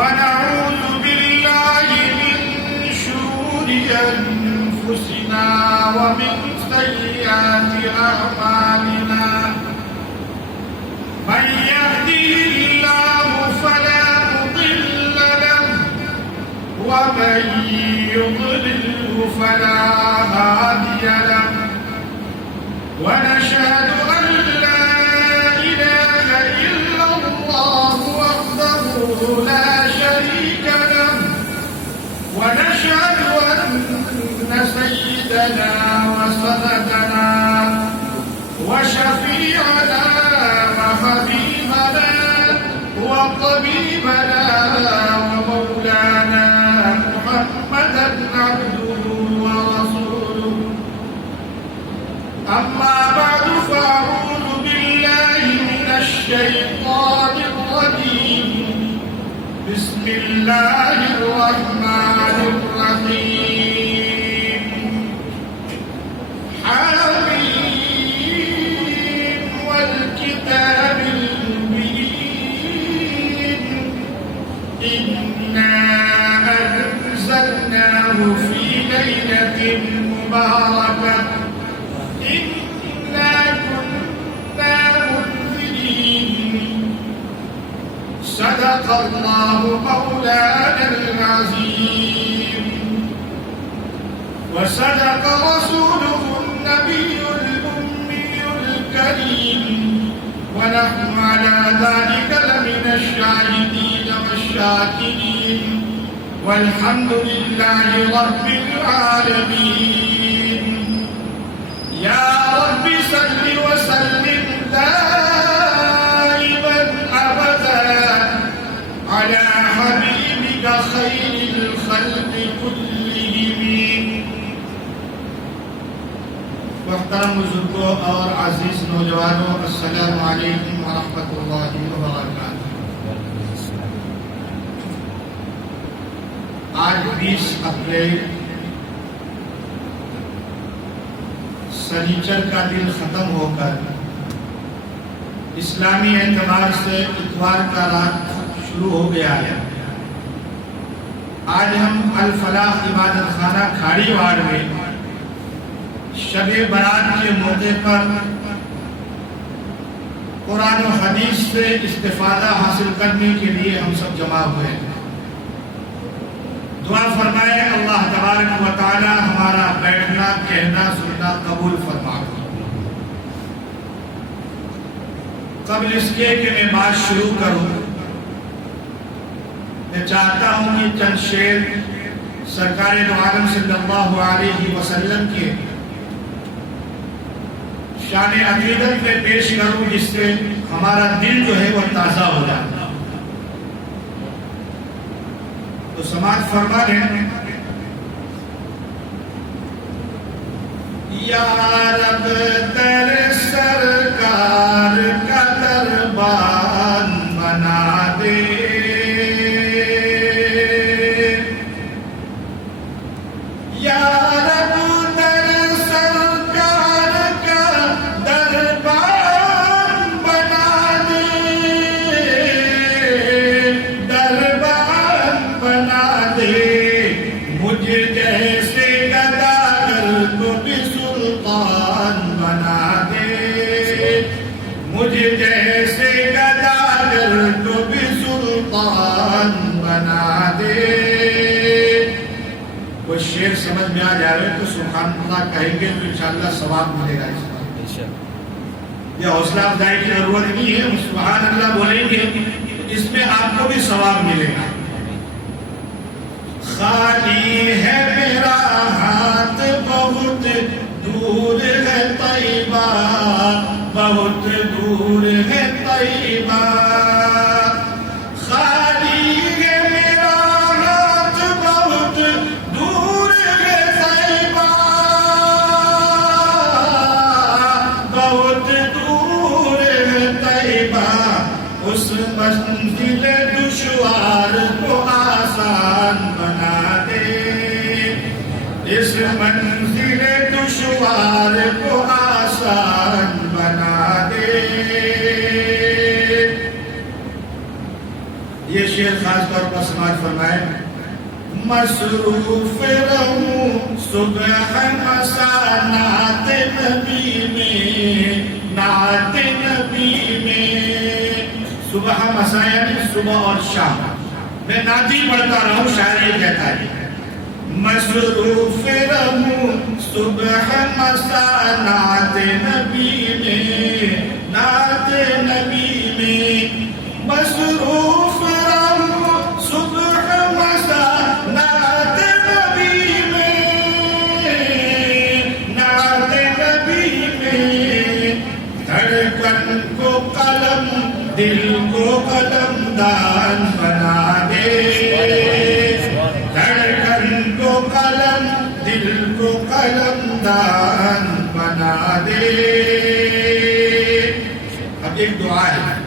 ونعوذ بالله من شرور أنفسنا ومن سيئات أعمالنا من يهده الله فلا مضل له ومن يضلله فلا هادي له ونشهد أن لا إله إلا الله وحده لا شريك له ونشهد أن سيدنا وسندنا وشفيعنا وحبيبنا وطبيبنا ومولانا محمدا عبده ورسوله أما بعد فأعوذ بالله من الشيطان الرجيم بسم الله الرحمن الرحيم حميم والكتاب المبين إنا أنزلناه في ليلة مباركة إنا كنا منذرين صدق الله مولانا العظيم وصدق رسوله النبي الأمي الكريم ونحن على ذلك لمن الشاهدين والشاكرين والحمد لله رب العالمين يا رب صل وسلم دائما أبدا على حبيبك خير الخلق كلهم. محترم بزرگوں اور عزیز نوجوانوں، السلام علیکم ورحمۃ اللہ وبرکاتہ. آج 20 اپریل سنیچر کا دن ختم ہو کر اسلامی اعتبار سے اتوار کا رات شروع ہو گیا ہے. آج ہم الفلاح عبادت خانہ کھاڑی واڑ میں شب برات کے موقع پر قرآن و حدیث سے استفادہ حاصل کرنے کے لیے ہم سب جمع ہوئے ہیں. دعا فرمائے اللہ تبارک و تعالی ہمارا بیٹھنا کہنا سننا قبول فرمائے. قبل اس کے کہ میں بات شروع کروں، میں چاہتا ہوں کہ چند شعر سرکار دو عالم صلی اللہ علیہ وسلم کے شان عقیدت میں پیش کروں، جس سے ہمارا دل جو ہے وہ تازہ ہو جاتا. تو سماعت فرما لیں. یا رب تر سرکار کا دربان بنا دے، یا رب تر سرکار کا دربان بنا دے، دربان بنا دے. مجھے جیسے گداگر کو بھی سلطان بنا دے، مجھے جیسے گداگر کو بھی سلطان بنا دے. کوئی شعر سمجھ میں آ جائے تو سبحان اللہ کہیں گے تو انشاءاللہ ثواب ملے گا. اس بات یہ حوصلہ افزائی کی ضرورت نہیں ہے، سبحان اللہ بولیں گے اس میں آپ کو بھی ثواب ملے گا. خالی ہے میرا ہاتھ بہت دور ہے طیبہ، بہت دور ہے طیبہ. خالی ہے میرا ہاتھ بہت دور ہے طیبہ، بہت دور ہے طیبہ. اس منزل دشوار کو آسان بنا دے، اس منزل دشوار کو آسان بنا دے. شعر خاص طور پر سماعت فرمائے. مصروف رہوں صبح مساء نعت نبی میں، نعت نبی میں. صبح مساء یعنی صبح اور شام میں نعتی پڑھتا رہوں، شاعر یہ کہتا ہے. مصروف رہوں صبح مساء نعت نبی میں، نعت نبی میں. مصروف رہوں صبح مساء نعت نبی میں، نعت نبی میں. دھڑکن کو قلم دل کو قلم دان بنا دے، دھڑکن کو قلم دل کو قلم دان بنا دے. اب ایک دعا ہے.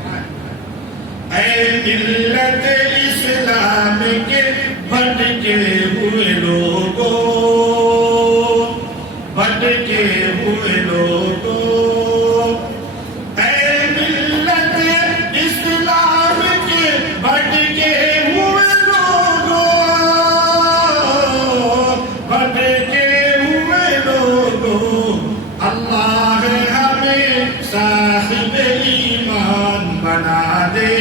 اے ملت اسلام کے بھٹکے ہوئے لوگوں، بھٹکے ہوئے لوگوں. اے ملت اسلام کے بھٹکے ہوئے لوگوں، بھٹکے ہوئے لوگوں. اللہ ہمیں صاحب ایمان بنا دے،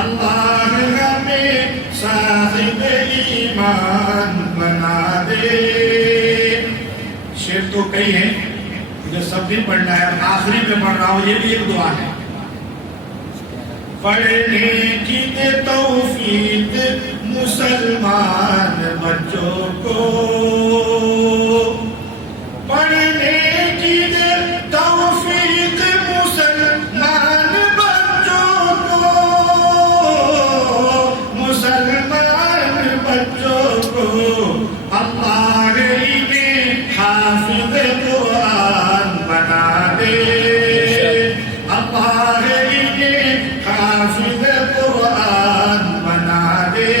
اللہ ہمیں صاحب ایمان بنا دے. شعر تو کئی ہیں، مجھے سب بھی پڑھنا ہے، آخری میں پڑھ رہا ہوں. یہ بھی ایک دعا ہے. پڑھنے کی دے توفیق مسلمان بچوں کو، پڑھنے کی دے توفیق مسلمان بچوں کو، مسلمان بچوں کو. اللہ انہیں حافظ قرآن بنا دے، اللہ انہیں حافظ قرآن بنا دے.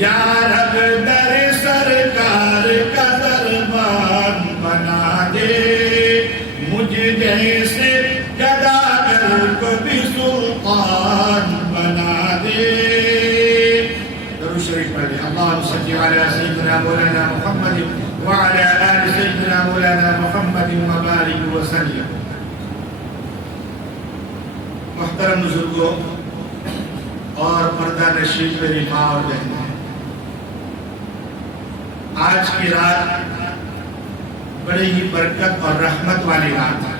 یا رب در سرکار کا دربان بنا دے، مجھ جیسے گداگر کو بھی سلطان بنا دے. درود شریف پڑھیں. اللہم صلی علی سیدنا مولانا محمد وعلی آل سیدنا مولانا محمد وبارک وسلم. محترم بزرگوں اور پردہ نشین میری ماں اور بہنیں، آج کی رات بڑی ہی برکت اور رحمت والی رات ہے.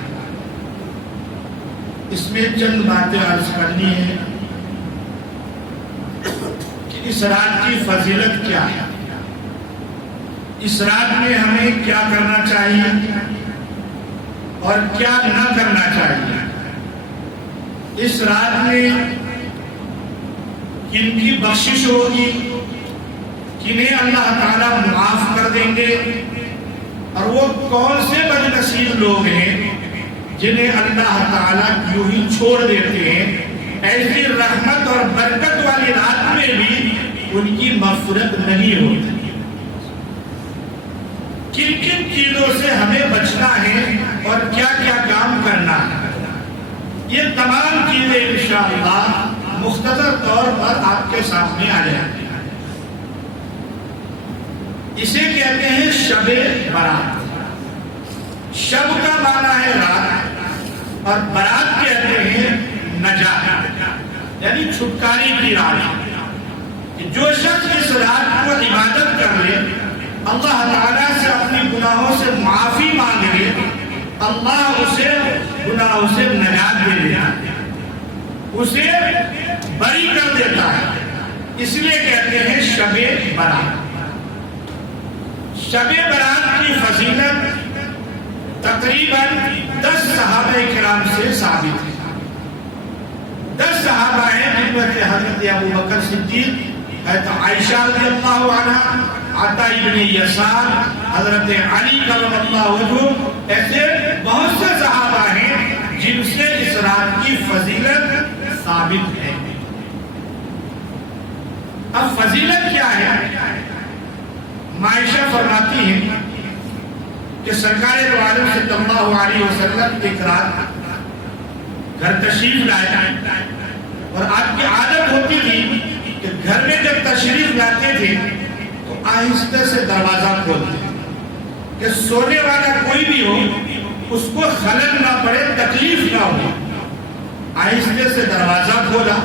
اس میں چند باتیں عرض کرنی ہے کہ اس رات کی فضیلت کیا ہے، اس رات میں ہمیں کیا کرنا چاہیے اور کیا نہ کرنا چاہیے. اس رات میں کن کی بخشش ہوگی، کنہیں اللہ تعالیٰ معاف کر دیں گے، اور وہ کون سے بد نصیب لوگ ہیں جنہیں اللہ تعالیٰ یوں ہی چھوڑ دیتے ہیں. ایسی رحمت اور برکت والی رات میں بھی ان کی مغفرت نہیں ہوتی. کن کن چیزوں سے ہمیں بچنا ہے اور کیا کیا کام کرنا ہے، یہ تمام چیزیں انشاءاللہ مختصر طور پر آپ کے سامنے آ جائیں گی. اسے کہتے ہیں شب برات. شب کا معنی ہے رات اور برات کہتے ہیں نجات، یعنی چھٹکارے کی رات. جو شخص اس رات کو عبادت کر لے، اللہ تعالیٰ سے اپنی گناہوں سے معافی مانگ لے، اللہ اسے گناہوں سے نجات دے دیتا ہے، اسے بری کر دیتا ہے. اس لیے کہتے ہیں شب برات. شب برات کی فضیلت تقریباً 10 صحابہ کرام سے ثابت ہے. 10 صحابہ ہیں جن میں سے حضرت ابوبکر صدیق، حضرت عائشہ رضی اللہ عنہ، عطا ابن یسار، حضرت علی کرم اللہ وجہہ. ایسے بہت سے صحابہ ہیں جن سے اس رات کی فضیلت ثابت ہے. اب فضیلت کیا ہے؟ عائشہ فرماتی ہیں کہ سرکار دو عالم صلی اللہ علیہ وسلم ایک رات گھر تشریف لائے اور آپ کی عادت ہوتی تھی کہ گھر میں جب تشریف لاتے تھے تو آہستہ سے دروازہ کھولتے کہ سونے والا کوئی بھی ہو اس کو خلل نہ پڑے، تکلیف نہ ہو۔ آہستہ سے دروازہ کھولا،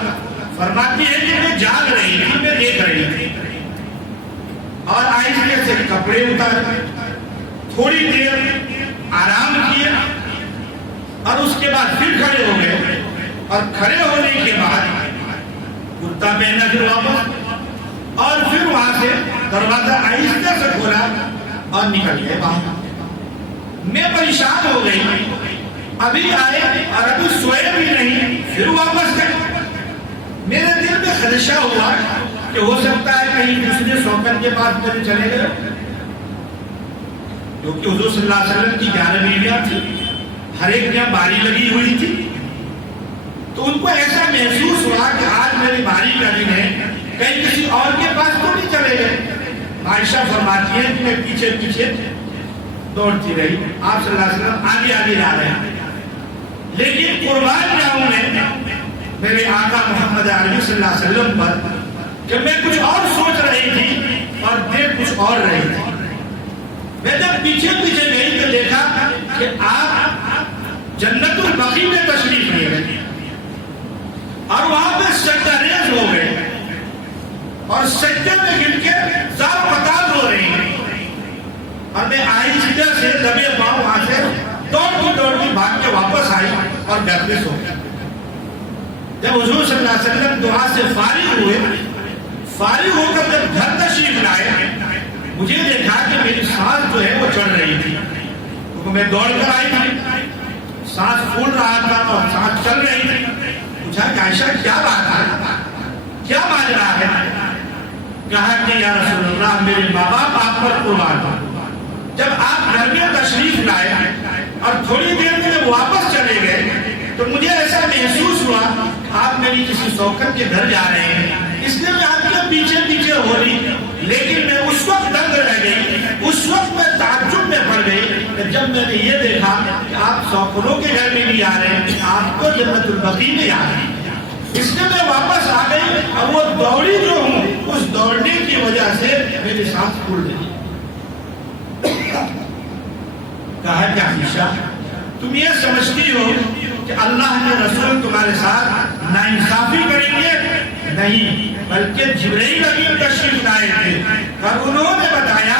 فرماتی ہے کہ میں جاگ رہی تھی، میں دیکھ رہی تھی، اور آہستہ سے کپڑے اتارے، تھوڑی دیر آرام کیا اور اس کے بعد پھر کھڑے ہو گئے، اور کھڑے ہونے کے بعد کرتا پہنا پھر واپس، اور پھر وہاں سے دروازہ آہستہ سے کھولا اور نکل گئے باہر۔ میں پریشان ہو گئی، ابھی آئے اور ابھی سوئے بھی نہیں، پھر واپس گئے۔ میرے دل میں خدشہ ہوا کہ ہو سکتا ہے کہیں دوسرے سوکن کے پاس میرے چلے گئے، کیونکہ حضور صلی اللہ علیہ وسلم کی 11 بیویاں تھی، ہر ایک یہاں باری لگی ہوئی تھی، تو ان کو ایسا محسوس ہوا کہ آج میری باری کا دن ہے، کہیں کسی اور کے پاس تو نہیں چلے گئے۔ عائشہ فرماتی ہے کہ میں پیچھے پیچھے دوڑتی رہی، آپ صلی اللہ علیہ وسلم آگے آگے جا رہے ہیں، لیکن قربان جاؤں میرے آقا محمد عربی صلی اللہ علیہ وسلم پر کہ میں کچھ اور سوچ رہی تھی اور دیکھ کچھ اور رہی تھی۔ میں جب پیچھے پیچھے گئی تو دیکھا کہ آپ جنت البقیع میں تشریف لے گئے اور وہاں پہ سجدہ ریز ہو گئے اور سجدے میں گر کے زار پتال ہو رہی ہیں، اور میں آہستہ سے دبے پاؤں وہاں سے دوڑتی بھاگ کے واپس آئی اور گھر میں سو گئی۔ جب حضور صلی اللہ علیہ وسلم دعا سے فارغ ہوئے، فارغ ہو کر جب گھر تشریف لائے، مجھے دیکھا کہ میری سانس جو ہے وہ چڑھ رہی تھی، کیونکہ میں دوڑ کر آئی تھی، سانس پھول رہا تھا اور سانس چل رہی تھی۔ پوچھا کہ عائشہ کیا بات ہے، کیا ماجرا ہے؟ کہا کہ یا رسول اللہ میرے ماں باپ آپ پر قربان ہو، جب آپ گھر میں تشریف لائے اور تھوڑی دیر میں جب واپس چلے گئے تو مجھے ایسا محسوس ہوا آپ میری کسی سوکن کے گھر جا رہے ہیں، اس لیے میں آپ کے پیچھے پیچھے ہو رہی، لیکن میں اس وقت دنگ رہ گئی، اس وقت میں تعجب میں پڑ گئی کہ جب میں نے یہ دیکھا کہ آپ سوکنوں کے گھر میں بھی آ رہے ہیں، آپ کو جنت البقیع میں آ رہے ہیں، اس لیے میں واپس آ گئی، اور وہ دوڑی جو ہوں اس دوڑنے کی وجہ سے میری سانس پھول گئی۔ کہا کہ عائشہ تم یہ سمجھتی ہو کہ اللہ کے رسول تمہارے ساتھ ناانصافی کریں گے؟ نہیں، بلکہ جبرائیل امین تشریف لائے تھے اور انہوں نے بتایا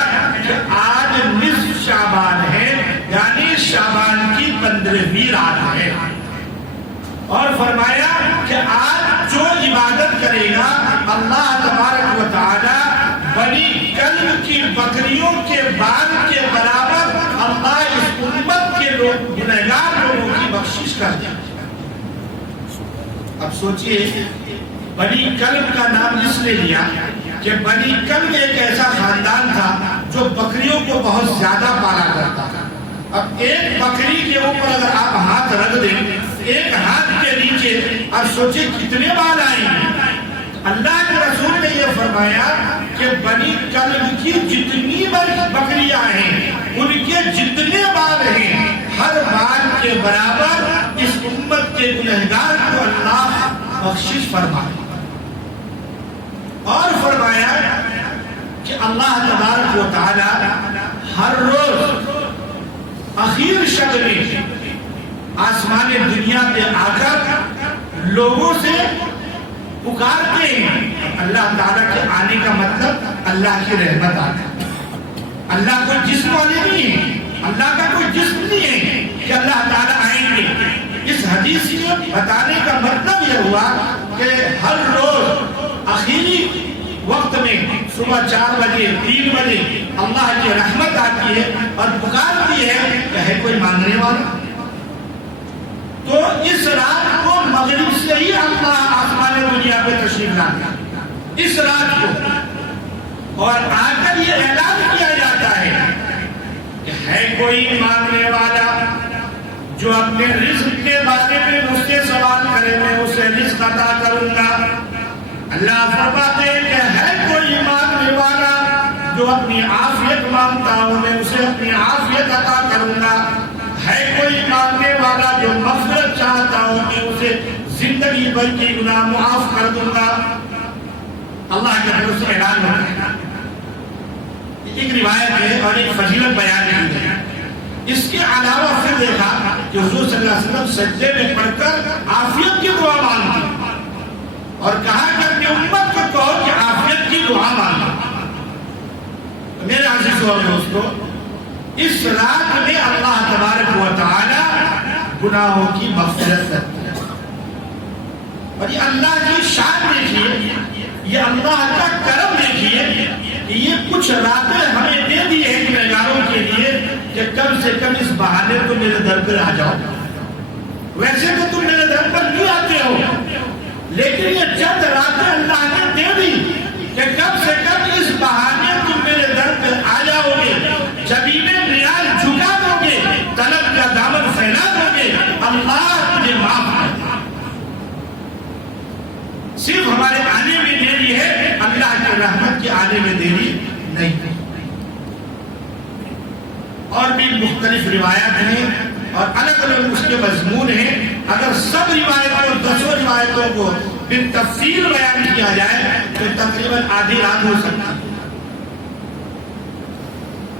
کہ آج نصف شعبان ہے، یعنی شعبان کی 15ویں رات ہے، اور فرمایا کہ آج جو عبادت کرے گا اللہ تبارک و تعالی بنی کلب کی بکریوں کے بال کے برابر اللہ اس امت کے لوگ گنہگار لوگوں کی بخشش کر دیں۔ اب سوچئے بنی کلب کا نام اس نے لیا کہ بنی کلب ایک ایسا خاندان تھا جو بکریوں کو بہت زیادہ پالا کرتا تھا۔ اب ایک بکری کے اوپر اگر آپ ہاتھ رکھ دیں ایک ہاتھ کے نیچے، اور سوچیں کتنے بال آئیں گے۔ اللہ کے رسول نے یہ فرمایا کہ بنی کلب کی جتنی بکریاں ہیں ان کے جتنے بال ہیں ہر بال کے برابر اس امت کے گنہگار کو اللہ بخشش فرمائے، اور فرمایا کہ اللہ تبارک و تعالی ہر روز اخیر شب میں آسمان دنیا پہ آ کر لوگوں سے پکارتے ہیں۔ اللہ تعالیٰ کے آنے کا مطلب اللہ کی رحمت آتا ہے۔ اللہ کوئی جسم والے نہیں ہے، اللہ کا کوئی جسم نہیں ہے کہ اللہ تعالیٰ آئیں گے۔ اس حدیث کے بتانے کا مطلب یہ ہوا کہ ہر روز آخری وقت میں صبح 4 بجے 3 بجے اللہ کی رحمت آتی ہے اور پکارتی ہے کہ ہے کوئی مانگنے والا۔ تو اس رات کو مغرب سے ہی اللہ آسمان دنیا پہ تشریف لاتا ہے، اس رات کو، اور آ کر یہ اعلان کیا جاتا ہے کہ ہے کوئی مانگنے والا جو اپنے رزق کے بارے میں مجھ سے سوال کرے، میں اسے رزق عطا کروں گا۔ اللہ فرماتے ہیں کہ ہے کوئی مانگنے والا جو اپنی عافیت مانگتا ہوں، میں اسے اپنی عافیت عطا کروں گا۔ ہے کوئی مانگنے والا جو مغفرت چاہتا ہوں، میں اسے زندگی بھر کے گناہ معاف کر دوں گا. اللہ کے طرف سے اعلان ہوتا ہے. ایک روایت ہے اور ایک فضیلت بیان کی ہے. اس کے علاوہ پھر دیکھا کہ حضور صلی اللہ علیہ وسلم سجدے میں پڑھ کر عافیت کی دعا مانگی اور کہا کہ اپنی امت کو کہو کہ عافیت کی دعا مانگو. میرے عزیز اور دوستو، اس رات میں اللہ تبارک و تعالی گناہوں کی مغفرت کرتا ہے. اور یہ اللہ کی شان دیکھیے، یہ اللہ کا کرم دیکھیے کہ یہ کچھ راتیں ہمیں دے دی ہیں گنہگاروں کے لیے کہ کم سے کم اس بہانے تو میرے در پر آ جاؤ. ویسے تو تم میرے در پر نہیں آتے ہو، لیکن یہ چند راتیں اللہ نے دے دی کہ کم سے کم اس بہانے تم میرے در پر آ جاؤ گے، جبینے نیاز جھکا دو گے، طلب کا دامن پھیلا دو گے، اللہ تجھے معاف کر دے. صرف ہمارے آنے میں دیری ہے، اللہ کی رحمت کے آنے میں دیری نہیں. اور بھی مختلف روایات ہیں اور الگ الگ اس کے مضمون ہیں. اگر سب روایتوں 10 روایتوں کو بالتفصیل بیان کیا جائے تو تقریباً آدھی رات ہو سکتی ہے.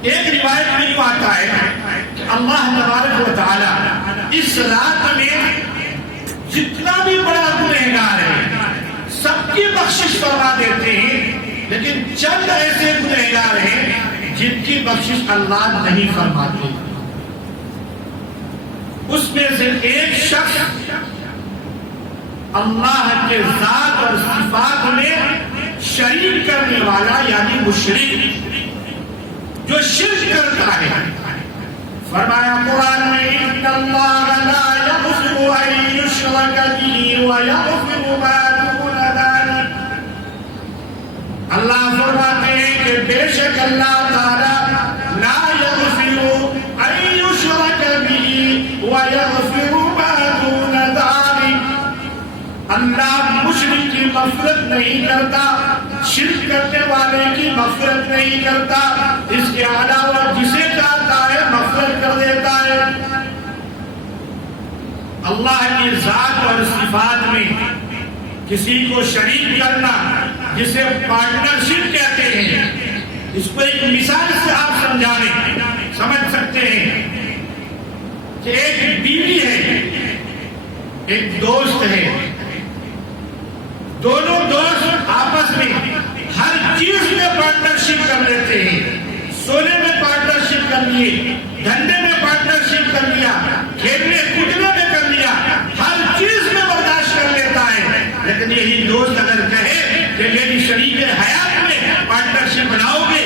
ایک روایت میں یوں آتا ہے کہ اللہ تبارک و تعالی اس رات میں جتنا بھی بڑا گنہگار ہے سب کی بخشش فرما دیتے ہیں، لیکن چند ایسے گنہگار ہیں جن کی بخشش اللہ نہیں فرماتے. اس میں سے ایک شخص اللہ کے ذات اور صفات میں شریک کرنے والا یعنی مشرک، جو شرک کرتا ہے. فرمایا قرآن میں ان اللہ لا یغفر ان یشرک به ویغفر ما دون ذلک. اللہ فرماتے ہیں کہ بے شک اللہ تعالی لا یغفر ان یشرک به ویغفر ما دون ذلک. اللہ مشرک کی مغفرت نہیں کرتا، شرک کرنے والے کی مغفرت نہیں کرتا، اس کے علاوہ جسے چاہتا ہے مغفرت کر دیتا ہے. اللہ کی ذات اور صفات میں کسی کو شریک کرنا جسے پارٹنرشپ کہتے ہیں، اس کو ایک مثال سے آپ سمجھ سکتے ہیں کہ ایک بیوی ہے، ایک دوست ہے، دونوں دوست آپس میں ہر چیز میں پارٹنرشپ کر لیتے ہیں. سونے میں پارٹنرشپ کر لیے، دھندے میں پارٹنرشپ کر لیا، کھیلنے کودنے میں کر لیا، ہر چیز میں برداشت کر لیتا ہے. لیکن یہی دوست اگر کہے کہ میری شریک حیات میں پارٹنرشپ بناؤ گے،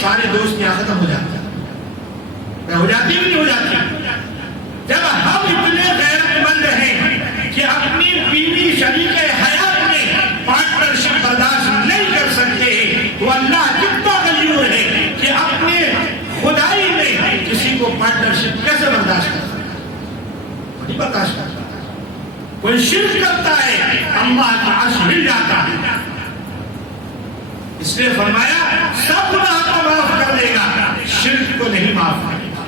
سارے دوست یہاں ختم ہو جاتے ہیں. ہو جاتی بھی نہیں ہو جاتی. جب ہم اتنے غیر مند ہیں کہ اپنی بیوی شریک حیات میں پارٹنرشپ برداشت نہیں کر سکتے ہیں، تو اللہ کتنا غیور ہے کہ اپنے خدائی میں کسی کو پارٹنرشپ کیسے برداشت کر سکتا ہے؟ نہیں برداشت کر سکتا. کوئی شرک کرتا ہے اللہ کا عرش ہل جاتا ہے. اس لیے فرمایا سب گناہ کو معاف کر دے گا، شرک کو نہیں معاف کرے گا.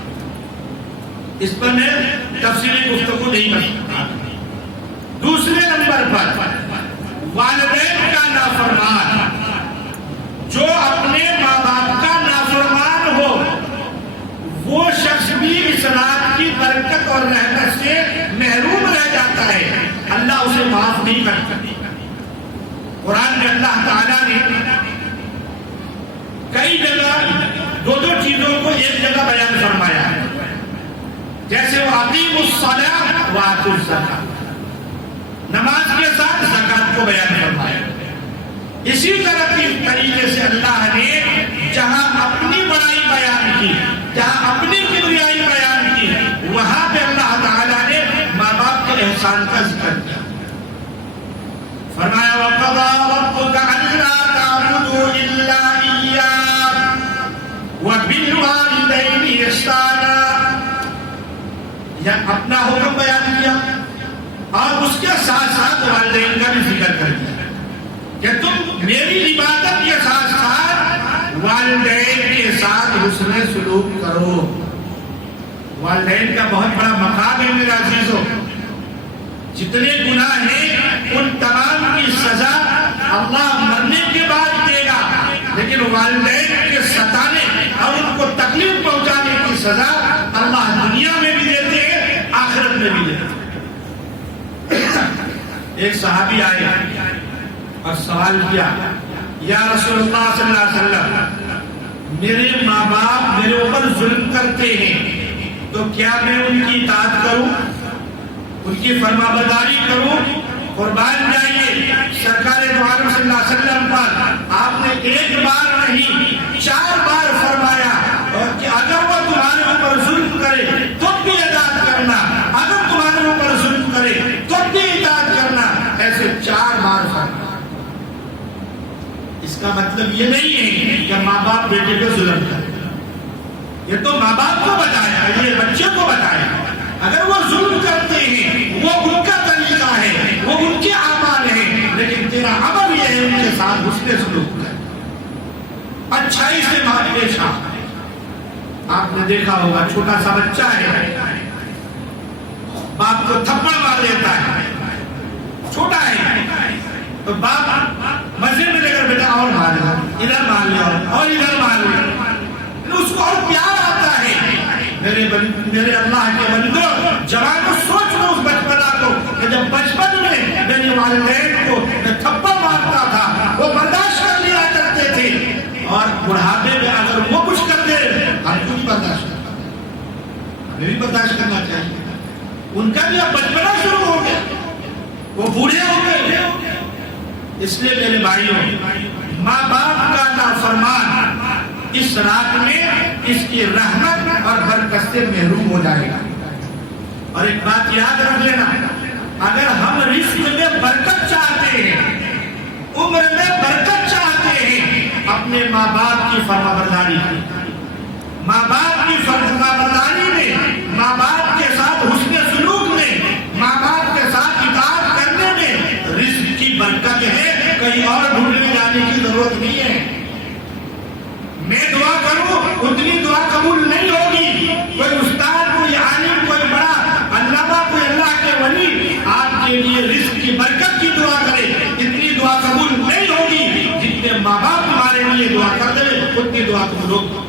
اس پر میں تفصیلی گفتگو نہیں کر سکتا. دوسرے نمبر پر والدین کا نافرمان، جو اپنے ماں باپ کا نافرمان ہو وہ شخص بھی اس رات کی برکت اور رحمت سے محروم رہ جاتا ہے، اللہ اسے معاف نہیں کرتا. قرآن میں اللہ تعالیٰ نے کئی جگہ دو چیزوں کو ایک جگہ بیان فرمایا ہے. جیسے وَأَقِیمُوا الصَّلَاةَ وَآتُوا الزَّکَاةَ، نماز کے ساتھ زکات کو بیان فرمایا. اسی طرح کی طریقے سے اللہ نے جہاں اپنی بڑائی بیان کی، جہاں اپنی کبریائی بیان کی، وہاں پہ اللہ تعالیٰ نے ماں باپ کے احسان کا ذکر کیا. فرمایا وَقَضَىٰ رَبُّكَ أَلَّا تَعْبُدُوا إِلَّا إِيَّاهُ وَبِالْوَالِدَيْنِ إِحْسَانًا. یا اپنا حکم بیان کیا اور اس کے ساتھ ساتھ والدین کا بھی ذکر کر دیا کہ تم میری عبادت کے ساتھ ساتھ والدین کے ساتھ حسن سلوک کرو. والدین کا بہت بڑا مقام ہے میرے عزیزو. جتنے گناہ ہیں ان تمام کی سزا اللہ مرنے کے بعد دے گا، لیکن والدین کے ستانے اور ان کو تکلیف پہنچانے کی سزا اللہ دنیا میں بھی دیتے ہیں، آخرت میں بھی دیتے ہیں۔ ایک صحابی آئے اور سوال کیا، یا رسول اللہ صلی اللہ علیہ وسلم، میرے ماں باپ میرے اوپر ظلم کرتے ہیں تو کیا میں ان کی اطاعت کروں، ان کی فرما برداری کروں؟ قربان جائیے سرکار دو عالم صلی اللہ علیہ وسلم پر آپ نے ایک بار نہیں 4 بار فرمایا کہ اگر وہ تمہارے اوپر ظلم کرے تو بھی اطاعت کرنا، اگر تمہارے اوپر ظلم کرے تو بھی اطاعت کرنا، ایسے 4 بار فرمایا۔ اس کا مطلب یہ نہیں ہے کہ ماں باپ بیٹے پہ ظلم کرے، یہ تو ماں باپ کو بتایا، یہ بچے کو بتایا۔ اگر وہ ظلم کرتے ہیں وہ ان کا طریقہ ہے، وہ ان کے اعمال ہیں، لیکن تیرا عمل یہ ہے ان کے ساتھ حسن سلوک ہے، اچھائی سے پیش آ۔ آپ نے دیکھا ہوگا چھوٹا سا بچہ ہے، باپ کو تھپڑ مار دیتا ہے، چھوٹا ہے تو باپ مزے میں لے کر بیٹا اور مار لیا، ادھر مار لیا اور ادھر مار لیا، اس کو اور پیار آتا ہے۔ میرے اللہ کے بندو، جوانوں سوچ لو اس بچپنا کو کہ جب بچپن میں میرے والدین کو میں تھپڑ مارتا تھا وہ برداشت کر لیا کرتے تھے، اور بڑھاپے میں اگر وہ کچھ کرتے ہم کو بھی برداشت کرتا، ہمیں بھی برداشت کرنا چاہیے۔ ان کا بھی اب بچپنا شروع ہو گیا، وہ بوڑھے ہو گئے۔ اس لیے میرے بھائیوں، ماں باپ کا نافرمان اس رات میں اس کی رحمت اور برکت سے محروم ہو جائے گا۔ اور ایک بات یاد رکھ لینا، اگر ہم رزق میں برکت چاہتے ہیں، عمر میں برکت چاہتے ہیں، اپنے ماں باپ کی فرما برداری کی، ماں باپ کی فرما برداری میں، ماں باپ کے ساتھ حسن سلوک میں، ماں باپ کے ساتھ اطاعت کرنے میں رزق کی برکت ہے، کہیں اور ڈھونڈنے جانے کی ضرورت نہیں ہے۔ میں دعا کروں اتنی دعا قبول نہیں ہوگی، کوئی استاد، کوئی عالم، کوئی بڑا علامہ، کوئی اللہ کے ولی آپ کے لیے رزق کی برکت کی دعا کرے، اتنی دعا قبول نہیں ہوگی جتنے ماں باپ تمہارے لیے دعا کر دے اتنی دعا قبول ہوگی۔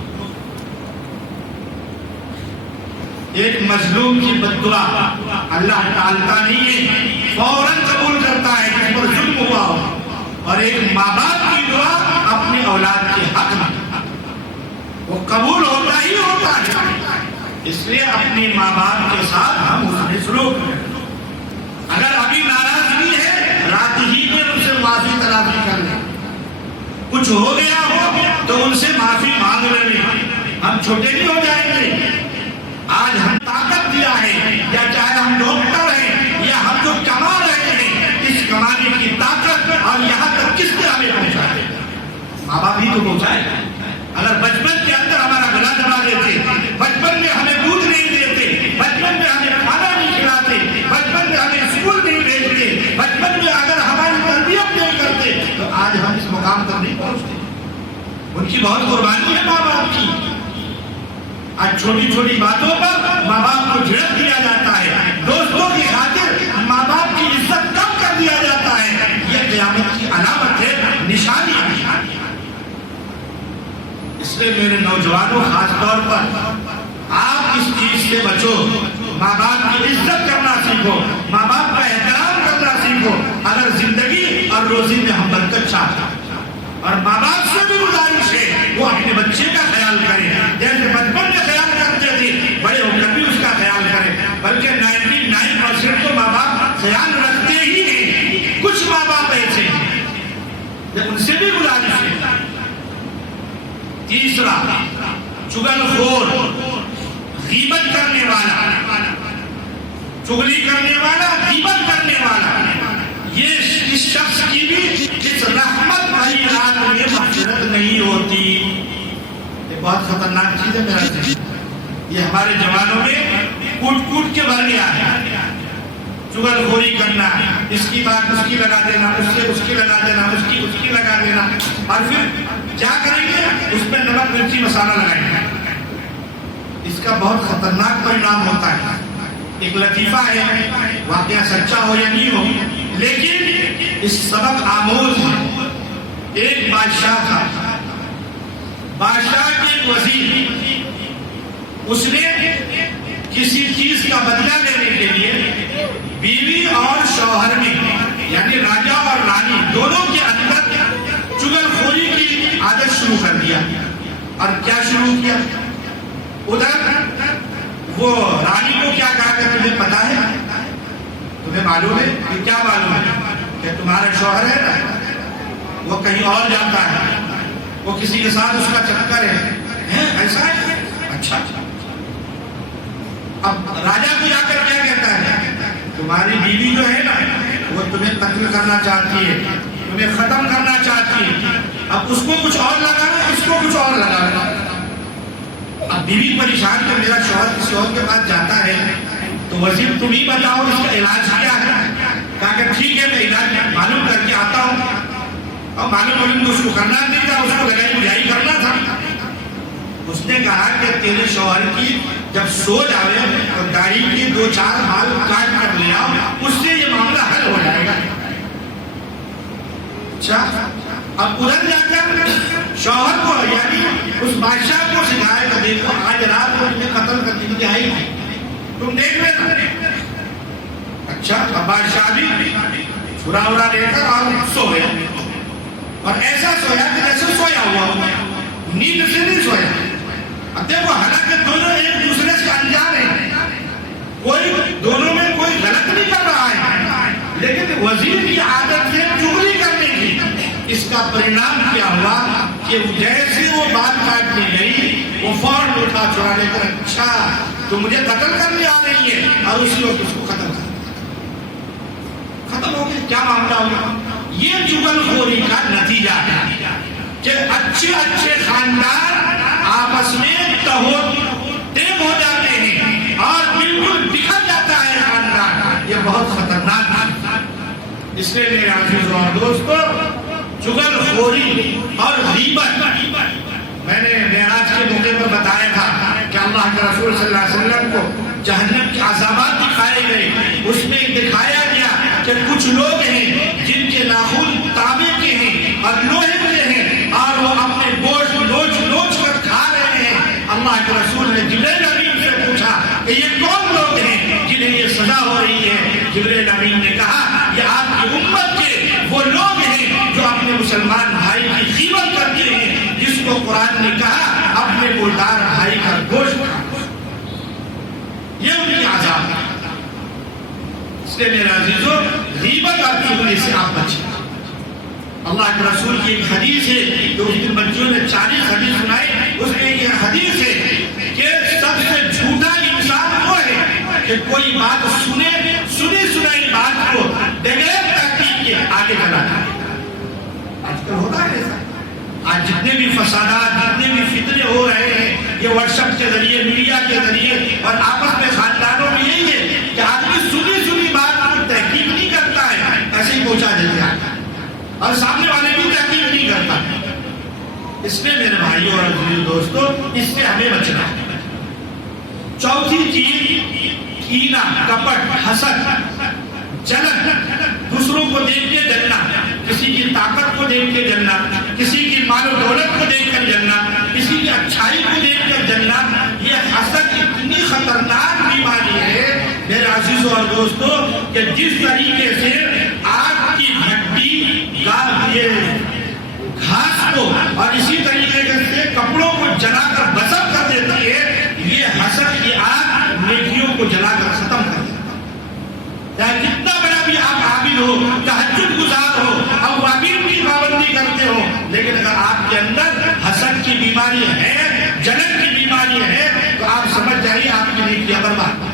ایک مظلوم کی بد دعا اللہ ٹالتا نہیں ہے، فوراً قبول کرتا ہے جس پر ظلم ہوا ہو، اور ایک ماں باپ کی دعا اپنے اولاد کے حق میں وہ قبول ہوتا ہی ہوتا ہے۔ اس لیے اپنی ماں باپ کے ساتھ ہم حسن سلوک کریں۔ اگر ابھی ناراضگی ہے رات ہی میں ان سے معافی تلافی کر لیں، کچھ ہو گیا ہو تو ان سے معافی مانگ لیں، ہم چھوٹے نہیں ہو جائیں گے۔ آج ہم طاقت دیا ہے، یا چاہے ہم ڈاکٹر ہیں یا ہم جو کما رہے ہیں، اس کمانے کی طاقت اور یہاں تک کس نے ہمیں پہنچایا؟ ماں باپ ہی تو پہنچائے۔ اگر بچپن کے اندر ہمارا گلا دبا دیتے، بچپن میں ہمیں دودھ نہیں دیتے، بچپن میں ہمیں کھانا نہیں کھلاتے، بچپن میں ہمیں اسکول نہیں بھیجتے، بچپن میں اگر ہماری تربیت نہیں کرتے تو آج ہم اس مقام تک نہیں پہنچتے۔ ان کی بہت قربانی ہے ماں باپ کی۔ آج چھوٹی چھوٹی باتوں پر ماں باپ کو جھڑک دیا جاتا ہے، دوستوں کی خاطر ماں باپ کی عزت کم کر دیا جاتا ہے، یہ قیامت کی علامت ہے، نشانی ہے۔ اس لیے میرے نوجوانوں خاص طور پر آپ اس چیز سے بچو، ماں باپ کی عزت کرنا سیکھو، ماں باپ کا احترام کرنا سیکھو۔ اگر زندگی اور روزی میں ہم برکت چاہتے ہیں، اور ماں باپ سے بھی گزارش ہے وہ اپنے بچے کا خیال کریں، جیسے بچپن میں خیال کرتے تھے بڑے ہو کر بھی اس کا خیال کریں، بلکہ 99% تو ماں باپ خیال رکھتے ہی ہیں، کچھ ماں باپ ایسے ہیں ان سے بھی گزارش ہے۔ تیسرا، چغل خور، غیبت کرنے والا، چغلی کرنے والا، غیبت کرنے والا، یہ اس شخص کی بھی اس رحمت بھری رات میں مغفرت نہیں ہوتی۔ یہ بہت خطرناک چیز ہے میرا ذہن، یہ ہمارے جوانوں میں کوٹ کوٹ کے بھر گیا ہے۔ چغل خوری کرنا، اس کی بات اس کی لگا دینا، اس سے اس کی لگا دینا، اس کی لگا دینا، اور پھر کیا کریں گے؟ اس میں نمک مرچی مسالہ لگائیں گے۔ اس کا بہت خطرناک پرینام ہوتا ہے۔ ایک لطیفہ ہے، واقعہ سچا ہو یا نہیں ہو، لیکن اس سبق آموز ہے۔ ایک بادشاہ تھا، بادشاہ کے ایک وزیر، اس نے کسی چیز کا بدلہ لینے کے لیے بیوی اور شوہر میں یعنی راجا اور رانی دونوں کے اندر چغل خوری کی عادت شروع کر دیا۔ اور کیا شروع کیا؟ ادھر وہ رانی کو کیا کہا کہ تمہیں پتا ہے، تمہیں معلوم ہے؟ کہ کیا معلوم ہے؟ کہ تمہارا شوہر ہے نا وہ کہیں اور جاتا ہے، وہ کسی کے ساتھ اس کا چکر ہے، ایسا ہے؟ اچھا۔ اب راجا کو جا کر کیا کہتا ہے؟ تمہاری بیوی جو ہے نا وہ تمہیں قتل کرنا چاہتی ہے، تمہیں ختم کرنا چاہتی ہے، اب اس کو کچھ اور لگانا، اس کو کچھ اور لگانا۔ اب بیوی پریشان کہ میرا شوہر کسی اور کے پاس جاتا ہے، تو وزیر تم ہی بتاؤ اس کا علاج کیا ہے؟ کہا کہ ٹھیک ہے میں علاج معلوم کر کے آتا ہوں۔ اور معلوم تو اس کو کرنا نہیں تھا، اس کو لگائی بجائی کرنا تھا۔ اس نے کہا کہ تیرے شوہر کی جب سو جاوے تو داڑھی کی 2-4 بال کاٹ کر لے آؤ، اس سے یہ معاملہ حل ہو جائے گا۔ اچھا، اب ادھر جا کر شوہر کو یعنی اس بادشاہ کو سکھایا کہ دیکھو آج رات کو تمہیں قتل کرنے کی آئی ہے، تم دیکھ لینا۔ اچھا، اب بادشاہ بھی چھرا ورا لے کر اور سو گیا، اور ایسا سویا کہ جیسے سویا ہوا ہو، نیند سے نہیں سویا۔ اب دیکھو حالانکہ دونوں ایک دوسرے سے انجان ہیں، کوئی دونوں میں کوئی غلط نہیں کر رہا ہے، لیکن وزیر کی عادت ہے چغلی کرنے کی۔ اس کا پرینام کیا ہوا کہ جیسے وہ بال کاٹنے گئی وہ فوراً اٹھا چھڑا لے کر اچھا تو مجھے قتل کرنے آ رہی ہے، اور اسی وقت اس کو ختم ہو گیا۔ کیا معاملہ ہوگا؟ یہ چغل خوری کا نتیجہ ہے کہ اچھے خاندان آپس میں تہم ہو جاتے ہیں اور بالکل بکھر جاتا ہے خاندان، یہ بہت خطرناک ہے۔ اس لیے میرے عزیزوں اور دوستو، چغل خوری اور غیبت، میں نے معراج کے موقع پر بتایا تھا کہ اللہ کے رسول صلی اللہ علیہ وسلم کو جہنم کے عذابات دکھائے گئے، اس میں دکھایا گیا کہ کچھ لوگ ہیں جن کے ناخن تانبے کے ہیں اور لوہے کے ہیں، اور وہ اپنے گوشت نوچ کر کھا رہے ہیں۔ اللہ کے رسول نے جبریل امین سے پوچھا کہ یہ کون لوگ ہیں جنہیں یہ سزا ہو رہی ہے؟ جبریل امین نے کہا یہ آپ کی امت کے وہ لوگ ہیں جو اپنے مسلمان بھائی کی غیبت کرتے ہیں، جس کو قرآن نے کہا اپنے گلدار بھائی کا گوشت کھانا، یہ ان کی عذاب ہے۔ اس لیے میرے عزیزوں، غیبت اور چغلی سے آپ بچیں۔ اللہ کے رسول کی ایک حدیث ہے جو اس دن بچوں نے 40 حدیث سنائی، اس میں یہ حدیث ہے کہ سب سے جھوٹا انسان وہ ہے کہ کوئی بات سنی سنائی بات کو بغیر تحقیق کے آگے چلا جائے۔ آج کل ہوتا ہے ایسا، آج جتنے بھی فسادات، جتنے بھی فتنے ہو رہے ہیں، یہ واٹس ایپ کے ذریعے، میڈیا کے ذریعے، اور آپس میں خاندانوں میں یہی ہے کہ آدمی سنی بات کو تحقیق نہیں کرتا ہے، ایسے ہی پہنچا دیتا ہے، اور سامنے والے بھی تحقیق نہیں کرتا۔ اس لیے میرے بھائیوں اور عزیز دوستو، اس سے ہمیں بچنا ہے۔ چوتھی چیز، کینہ، کپٹ، حسد، جلن، دوسروں کو دیکھ کے جلنا، کسی کی طاقت کو دیکھ کے جلنا، کسی کی مال و دولت کو دیکھ کر جلنا، کسی کی اچھائی کو دیکھ کر جلنا، یہ حسد اتنی خطرناک بیماری ہے میرے عزیزوں اور دوستو کہ جس طریقے سے آگ کی بھٹی گھاس کو اور اسی طریقے سے کپڑوں کو جلا کر بسم کر دیتی ہے، یہ حسد کی آگ نیکیوں کو جلا کر ختم کر دیتی ہے۔ چاہے کتنا بڑا بھی آپ عابد ہو، تہجد گزار ہو، اوابین کی پابندی کرتے ہو، لیکن اگر آپ کے اندر حسد کی بیماری ہے، جلن کی بیماری ہے، تو آپ سمجھ جائیے آپ کی نیکیاں برباد۔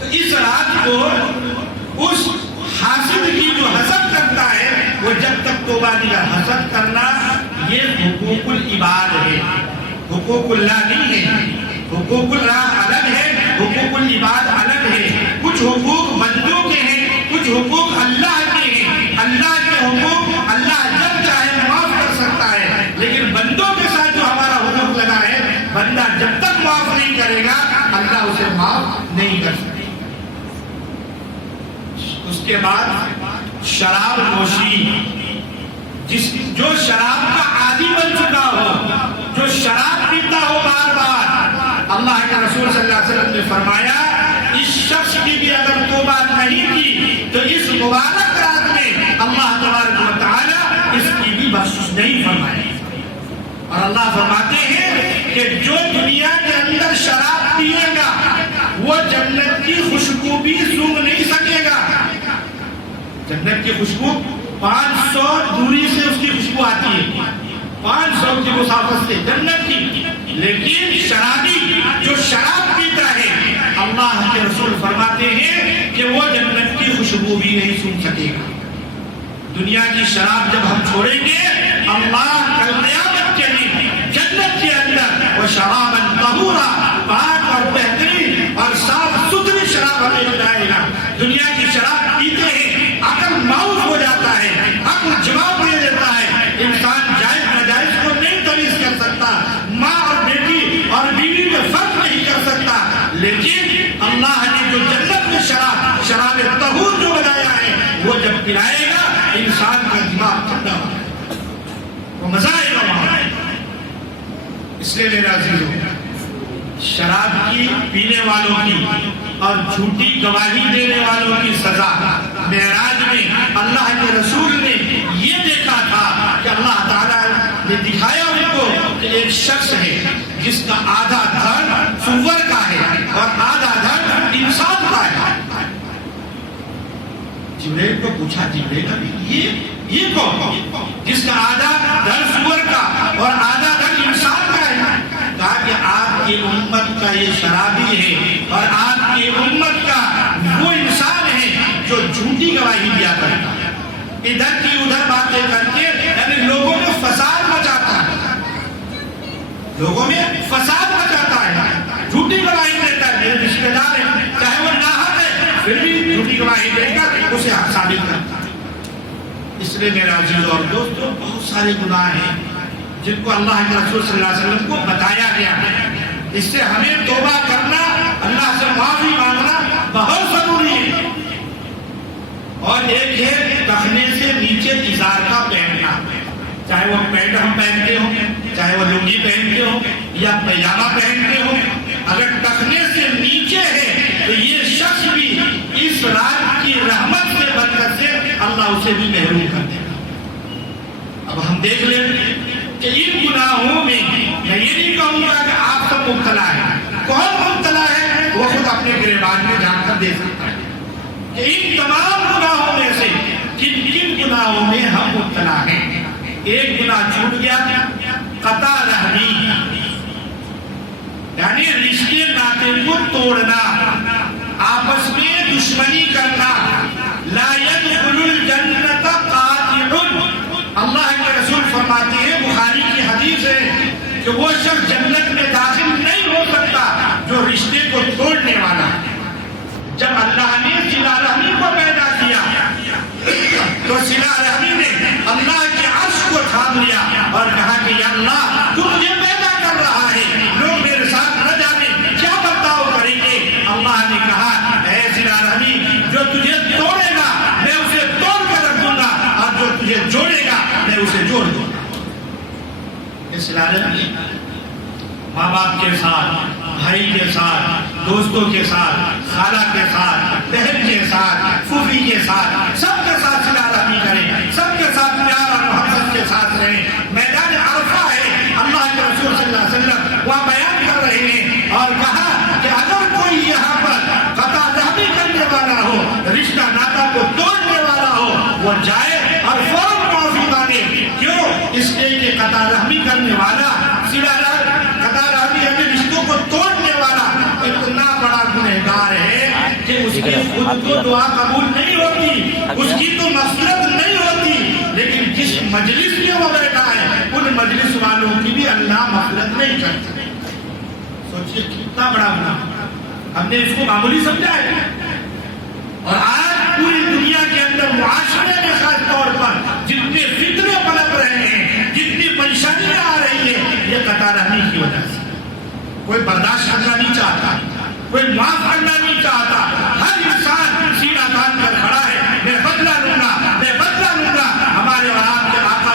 تو اس رات کو اس حاسد کی جو حسد کرتا ہے وہ جب تک توبہ نہیں کر، حسد کرنا یہ حقوق العباد ہے، حقوق اللہ نہیں ہے۔ حقوق اللہ الگ ہے، حقوق العباد الگ ہے۔ کچھ حقوق بندوں کے ہیں، کچھ حقوق اللہ کے ہیں۔ اللہ کے حقوق اللہ جب چاہے معاف کر سکتا ہے، لیکن بندوں کے ساتھ جو ہمارا حقوق لگا ہے، بندہ جب تک معاف نہیں کرے گا اللہ اسے معاف نہیں کر سکتا۔ کے بعد شراب نوشی، جو شراب کا عادی بن چکا ہو، جو شراب پیتا ہو بار بار، اللہ کے رسول صلی اللہ علیہ وسلم نے فرمایا اس شخص کی بھی اگر توبہ نہیں کی تو اس مبارک رات میں اللہ تبارک و تعالی اس کی بھی بخشش نہیں فرمائے. اور اللہ فرماتے ہیں کہ جو دنیا کے اندر شراب پیے گا وہ جنت کی خوشبو بھی سونگھ نہیں سکے گا. جنت کی خوشبو 500 دوری سے اس کی خوشبو آتی ہے، 500 کی مسافت سے جنت کی. لیکن شرابی جو شراب پیتا ہے اللہ کے رسول فرماتے ہیں کہ وہ جنت کی خوشبو بھی نہیں سن سکے گا. دنیا کی شراب جب ہم چھوڑیں گے اللہ کل قیامت کے دن جنت کے اندر وہ شرابا طہورا، پاک اور بہترین اور صاف ستھری شراب ہمیں ملائے گا. دنیا کی شراب پیتے ہیں عقل معاف ہو جاتا ہے، عقل جواب دے دیتا ہے، انسان جائز ناجائز کو نہیں تمیز کر سکتا، ماں اور بیٹی اور بیوی میں فرق نہیں کر سکتا. لیکن اللہ نے جو جنت میں شراب طہور جو بنایا ہے وہ جب پلائے گا انسان کا دماغ ٹھنڈا ہو جائے گا، وہ مزہ آئے گا وہاں. اس لیے میرا عزیزو، شراب کی پینے والوں کی اور جھوٹی گواہی دینے والوں کی سزا معراج میں اللہ کے رسول نے یہ دیکھا تھا کہ اللہ تعالیٰ نے دکھایا ان کو کہ ایک شخص ہے جس کا آدھا دھڑ سور کا ہے اور آدھا دھڑ انسان کا ہے. جبریل کو پوچھا، جبریل یہ کون جس کا آدھا دھڑ سور کا اور آدھا دھڑ انسان کا ہے؟ کہا کہ آپ کی امت کا یہ شرابی ہے اور آپ کی امت کا وہ انسان ہے جو جھوٹی گواہی دیا کرتا ہے، ادھر کی ادھر باتیں کر کے یعنی لوگوں میں فساد مچاتا ہے، لوگوں میں فساد مچاتا ہے، جھوٹی گواہی دیتا ہے. میرے رشتے دار ہے چاہے وہ ناحق ہے پھر بھی جھوٹی گواہی دے کر اسے حق ثابت کرتا ہے. اس لیے میرا عزیز اور دوستو، بہت سارے گناہ ہیں جن کو اللہ کے رسول صلی اللہ علیہ وسلم کو بتایا گیا ہے. اس سے ہمیں توبہ کرنا، اللہ سے معافی مانگنا بہت ضروری ہے. اور ایک ہے ٹخنے سے نیچے ازار کا پہننا، چاہے وہ پینٹ ہم پہنتے ہوں، چاہے وہ لنگی پہنتے ہوں یا پیجامہ پہنتے ہوں، اگر ٹخنے سے نیچے ہے تو یہ شخص بھی اس رات کی رحمت سے برکت سے اللہ اسے بھی محروم کر دے گا. اب ہم دیکھ لیں کہ ان گناہوں میں میں یہ نہیں کہوں گا کہ آپ سب مبتلا ہے. کون مبتلا ہے وہ خود اپنے گریبان میں جان کر دے سکتا ہے کہ ان تمام گناہوں میں سے کن کن گناہوں میں ہم مبتلا ہیں. ایک گناہ چھوٹ گیا، قطع رحمی، یعنی رشتے ناطے کو توڑنا، آپس میں دشمنی کرنا. لا يدخل الجنت قاطع، اللہ کے رسول فرماتے ہیں، بخاری کی حدیث ہے کہ وہ شخص جنت میں داخل نہیں ہو سکتا جو رشتے کو توڑنے والا ہے. جب اللہ نے صلہ رحمی کو پیدا کیا تو صلہ رحمی نے اللہ کے عرش کو تھام لیا اور کہا کہ یا اللہ تو مجھے پیدا کر رہا ہے، لوگ میرے ساتھ نہ جانے کیا برتاؤ کریں گے. اللہ نے کہا اے صلہ رحمی، جو تجھے توڑے گا میں اسے توڑ کر رکھ دوں گا اور جو تجھے جوڑے گا میں اسے جوڑ دوں گا. اس رحمی ماں باپ کے ساتھ، بھائی کے ساتھ، دوستوں کے ساتھ، خالہ کے ساتھ، بہن کے ساتھ، پھوپھی کے ساتھ، سب کے ساتھ صلہ رحمی کریں، سب کے ساتھ پیار اور محبت کے ساتھ رہیں. میدان عرفہ ہے، اللہ کے رسول صلی اللہ علیہ وسلم وہاں بیان کر رہے ہیں اور کہا کہ اگر کوئی یہاں پر قطع رحمی کرنے والا ہو، رشتہ ناتا کو توڑنے والا ہو، وہ جائے اور فوراً معافی مانگے. کیوں؟ اس لیے کہ قطع رحمی کرنے والا، قطع رحمی یعنی رشتوں کو توڑنے والا اتنا بڑا گنہگار ہے کہ اس کی خود تو دعا قبول نہیں ہوتی، اس کی تو مغفرت نہیں ہوتی، لیکن جس مجلس میں وہ بیٹھا ہے ان مجلس والوں کی بھی اللہ مغفرت نہیں کرتا. سوچئے کتنا بڑا گناہ، ہم نے اس کو معمولی سمجھا ہے. اور آج پوری دنیا کے اندر معاشرے میں خاص طور پر جتنے فتنے پنپ رہے ہیں، جتنی پریشانیاں آ رہی ہیں، یہ قطع رحمی کی وجہ سے. کوئی برداشت کرنا نہیں چاہتا، کوئی معاف کرنا نہیں چاہتا. ہر انسان سینہ تان کر کھڑا ہے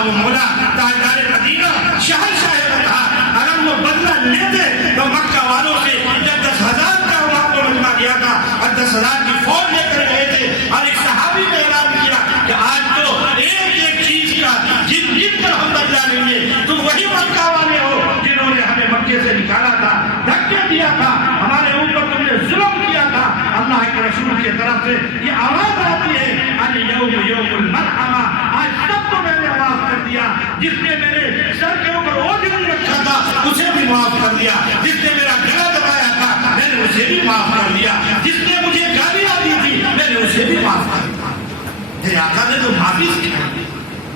و مولا تاجدار مدینہ شہنشاہ بتا، اگر وہ بدلہ لیتے تو مکہ والوں سے جب 10,000 کا وہاں کو مجمع کیا تھا اور 10,000 کی فوج لے کر گئے تھے، اور ایک صحابی نے اعلان کیا کہ آج تو ایک چیز کا جن پر ہم بدلہ لیں گے، تم وہی مکہ والے ہو جنہوں نے ہمیں مکے سے نکالا تھا، دھکے دیا تھا، ہمارے اوپر تم نے ظلم کیا تھا۔ اللہ کے رسول کی طرف سے یہ آواز آتی ہے، الیوم یوم المرحمہ، آج سب کو میں نے معاف کر دیا، جس نے میرے سر کے اوپر اوجھ نہیں رکھا تھا اسے بھی معاف کر دیا، جس نے میرا گلا دبایا تھا میں نے اسے بھی معاف کر دیا، جس نے مجھے گالیاں دی تھی میں نے اسے بھی معاف کر دیا۔ میرے آقا نے تو معافی سکھائی،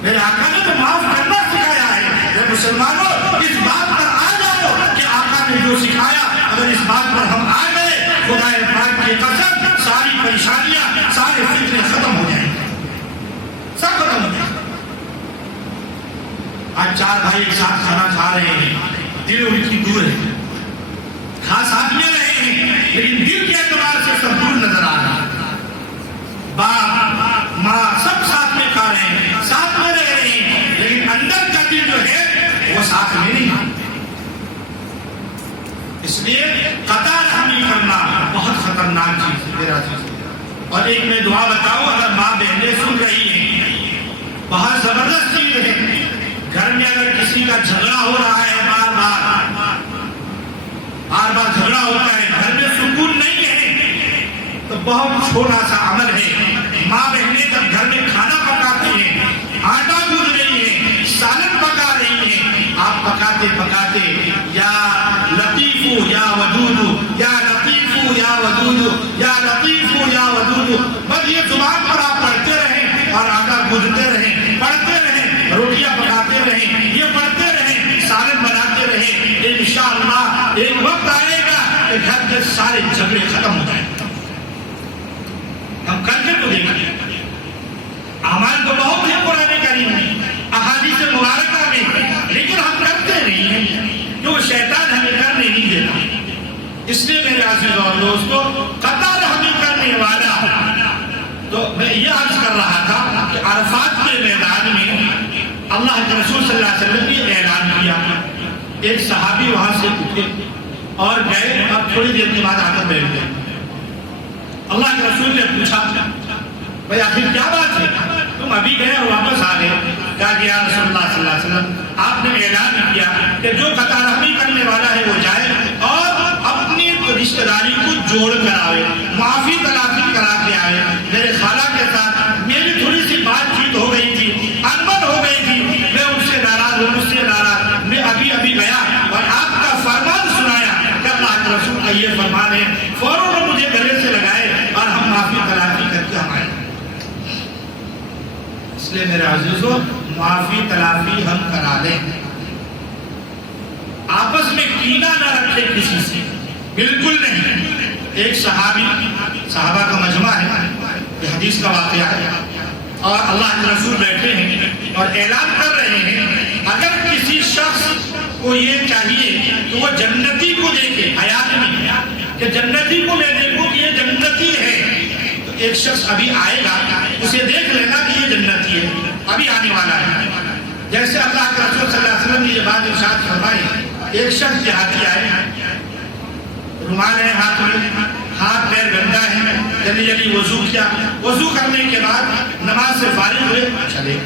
میرے آقا نے تو معاف کرنا سکھایا ہے۔ میرے مسلمانوں اس بات پر آ جاؤ کہ آقا نے جو سکھایا، اگر اس بات پر ہم آ گئے، خدا پاک کی قسم ساری پریشانیاں سارے فتنے ختم ہو جائیں گے، سب ختم ہو جائیں گے۔ آج 4 بھائی ایک ساتھ کھانا کھا رہے ہیں، دل ان کی دور ہے، کھا ساتھ میں رہے ہیں لیکن دل کے اعتبار سے سب دور نظر آ رہا ہے۔ باپ ماں سب ساتھ میں کھا رہے ہیں، ساتھ میں رہ رہے ہیں، لیکن اندر کا دل جو ہے وہ ساتھ میں نہیں ہے۔ اس لیے قطع رحمی کرنا بہت خطرناک چیز ہے میرا چیز۔ اور ایک میں دعا بتاؤں، اگر ماں بہنیں سن رہی ہیں، بہت زبردست چیز ہے، گھر میں اگر کسی کا جھگڑا ہو رہا ہے، بار بار جھگڑا ہوتا ہے، گھر میں سکون نہیں ہے، تو بہت چھوٹا سا عمل ہے، ماں بہنیں جب گھر میں کھانا پکاتی ہیں، آٹا گوندھ رہی ہیں، سالن پکا رہی ہیں، آپ پکاتے پکاتے یا لطیفو یا ودود، یا لطیفو یا ودود، یا لطیفو یا ودود، بس یہ زبان پر آپ پڑھتے رہیں اور آٹا گوندھتے رہیں، پڑھتے رہیں، روٹیاں پکاتے رہیں، یہ پڑھتے رہیں، سالن بناتے رہیں، انشاءاللہ ایک وقت آئے گا کہ گھر کے سارے جھگڑے ختم ہو جائیں گے۔ ہم کر کے تو دیکھیں، اعمال تو بہت ہے قرآن کریم میں، احادیث مبارکہ میں، لیکن ہم کرتے نہیں ہیں، جو شیطان ہمیں کرنے نہیں دیتا۔ اس لیے میرے عزیز اور دوستو، قطع رحمی کرنے والا، تو میں یہ عرض کر رہا تھا کہ عرفات کے میدان میں اللہ کے رسول صلی اللہ علیہ وسلم نے اعلان کیا، ایک صحابی وہاں سے اٹھے اور گئے، اب تھوڑی دیر کے بعد آ کر بیٹھ گئے۔ اللہ کے رسول نے پوچھا، بھائی آخر کیا بات ہے، تم ابھی گئے اور واپس آ گئے؟ کہا کہ یا رسول اللہ صلی اللہ علیہ وسلم، آپ نے اعلان کیا کہ جو قطع رحمی کرنے والا ہے وہ جائے اور اپنی رشتہ داری کو جوڑ کر آئے، معافی تلافی کرا کے آئے۔ میرے خالہ کے ساتھ میری تھوڑی سی بات چیت ہو گئی تھی، انبن ہو گئی تھی، میں ان سے ناراض ہوں، مجھ سے ناراض، میں ابھی گیا اور آپ کا فرمان سنایا کہ اللہ کے رسول کا یہ فرمان ہے، فوراً مجھے گلے سے لگائے اور ہم معافی تلافی کر کے ہم آئے۔ اس لیے میرے عزیزو، معافی تلافی ہم کرا لیں، آپس میں کینہ نہ رکھے کسی سے، بالکل نہیں۔ ایک صحابہ کا مجمع ہے، یہ حدیث کا واقعہ ہے، اور اللہ کے رسول بیٹھے ہیں اور اعلان کر رہے ہیں، اگر کسی شخص کو یہ چاہیے کہ وہ جنتی کو دیکھے حیات میں، کہ جنتی کو میں دیکھوں کہ یہ جنتی ہے، تو ایک شخص ابھی آئے گا، اسے دیکھ لینا کہ یہ جنتی ہے، ابھی آنے والا ہے۔ جیسے اللہ کے رسول صلی اللہ علیہ وسلم نے یہ بات ارشاد فرمائی، ایک شخص دیہاتی آئے، رومال ہے ہاتھ میں، ہاتھ پیر گندا ہے، جلدی جلدی وضو کیا، وضو کرنے کے بعد نماز سے فارغ ہوئے، چلے۔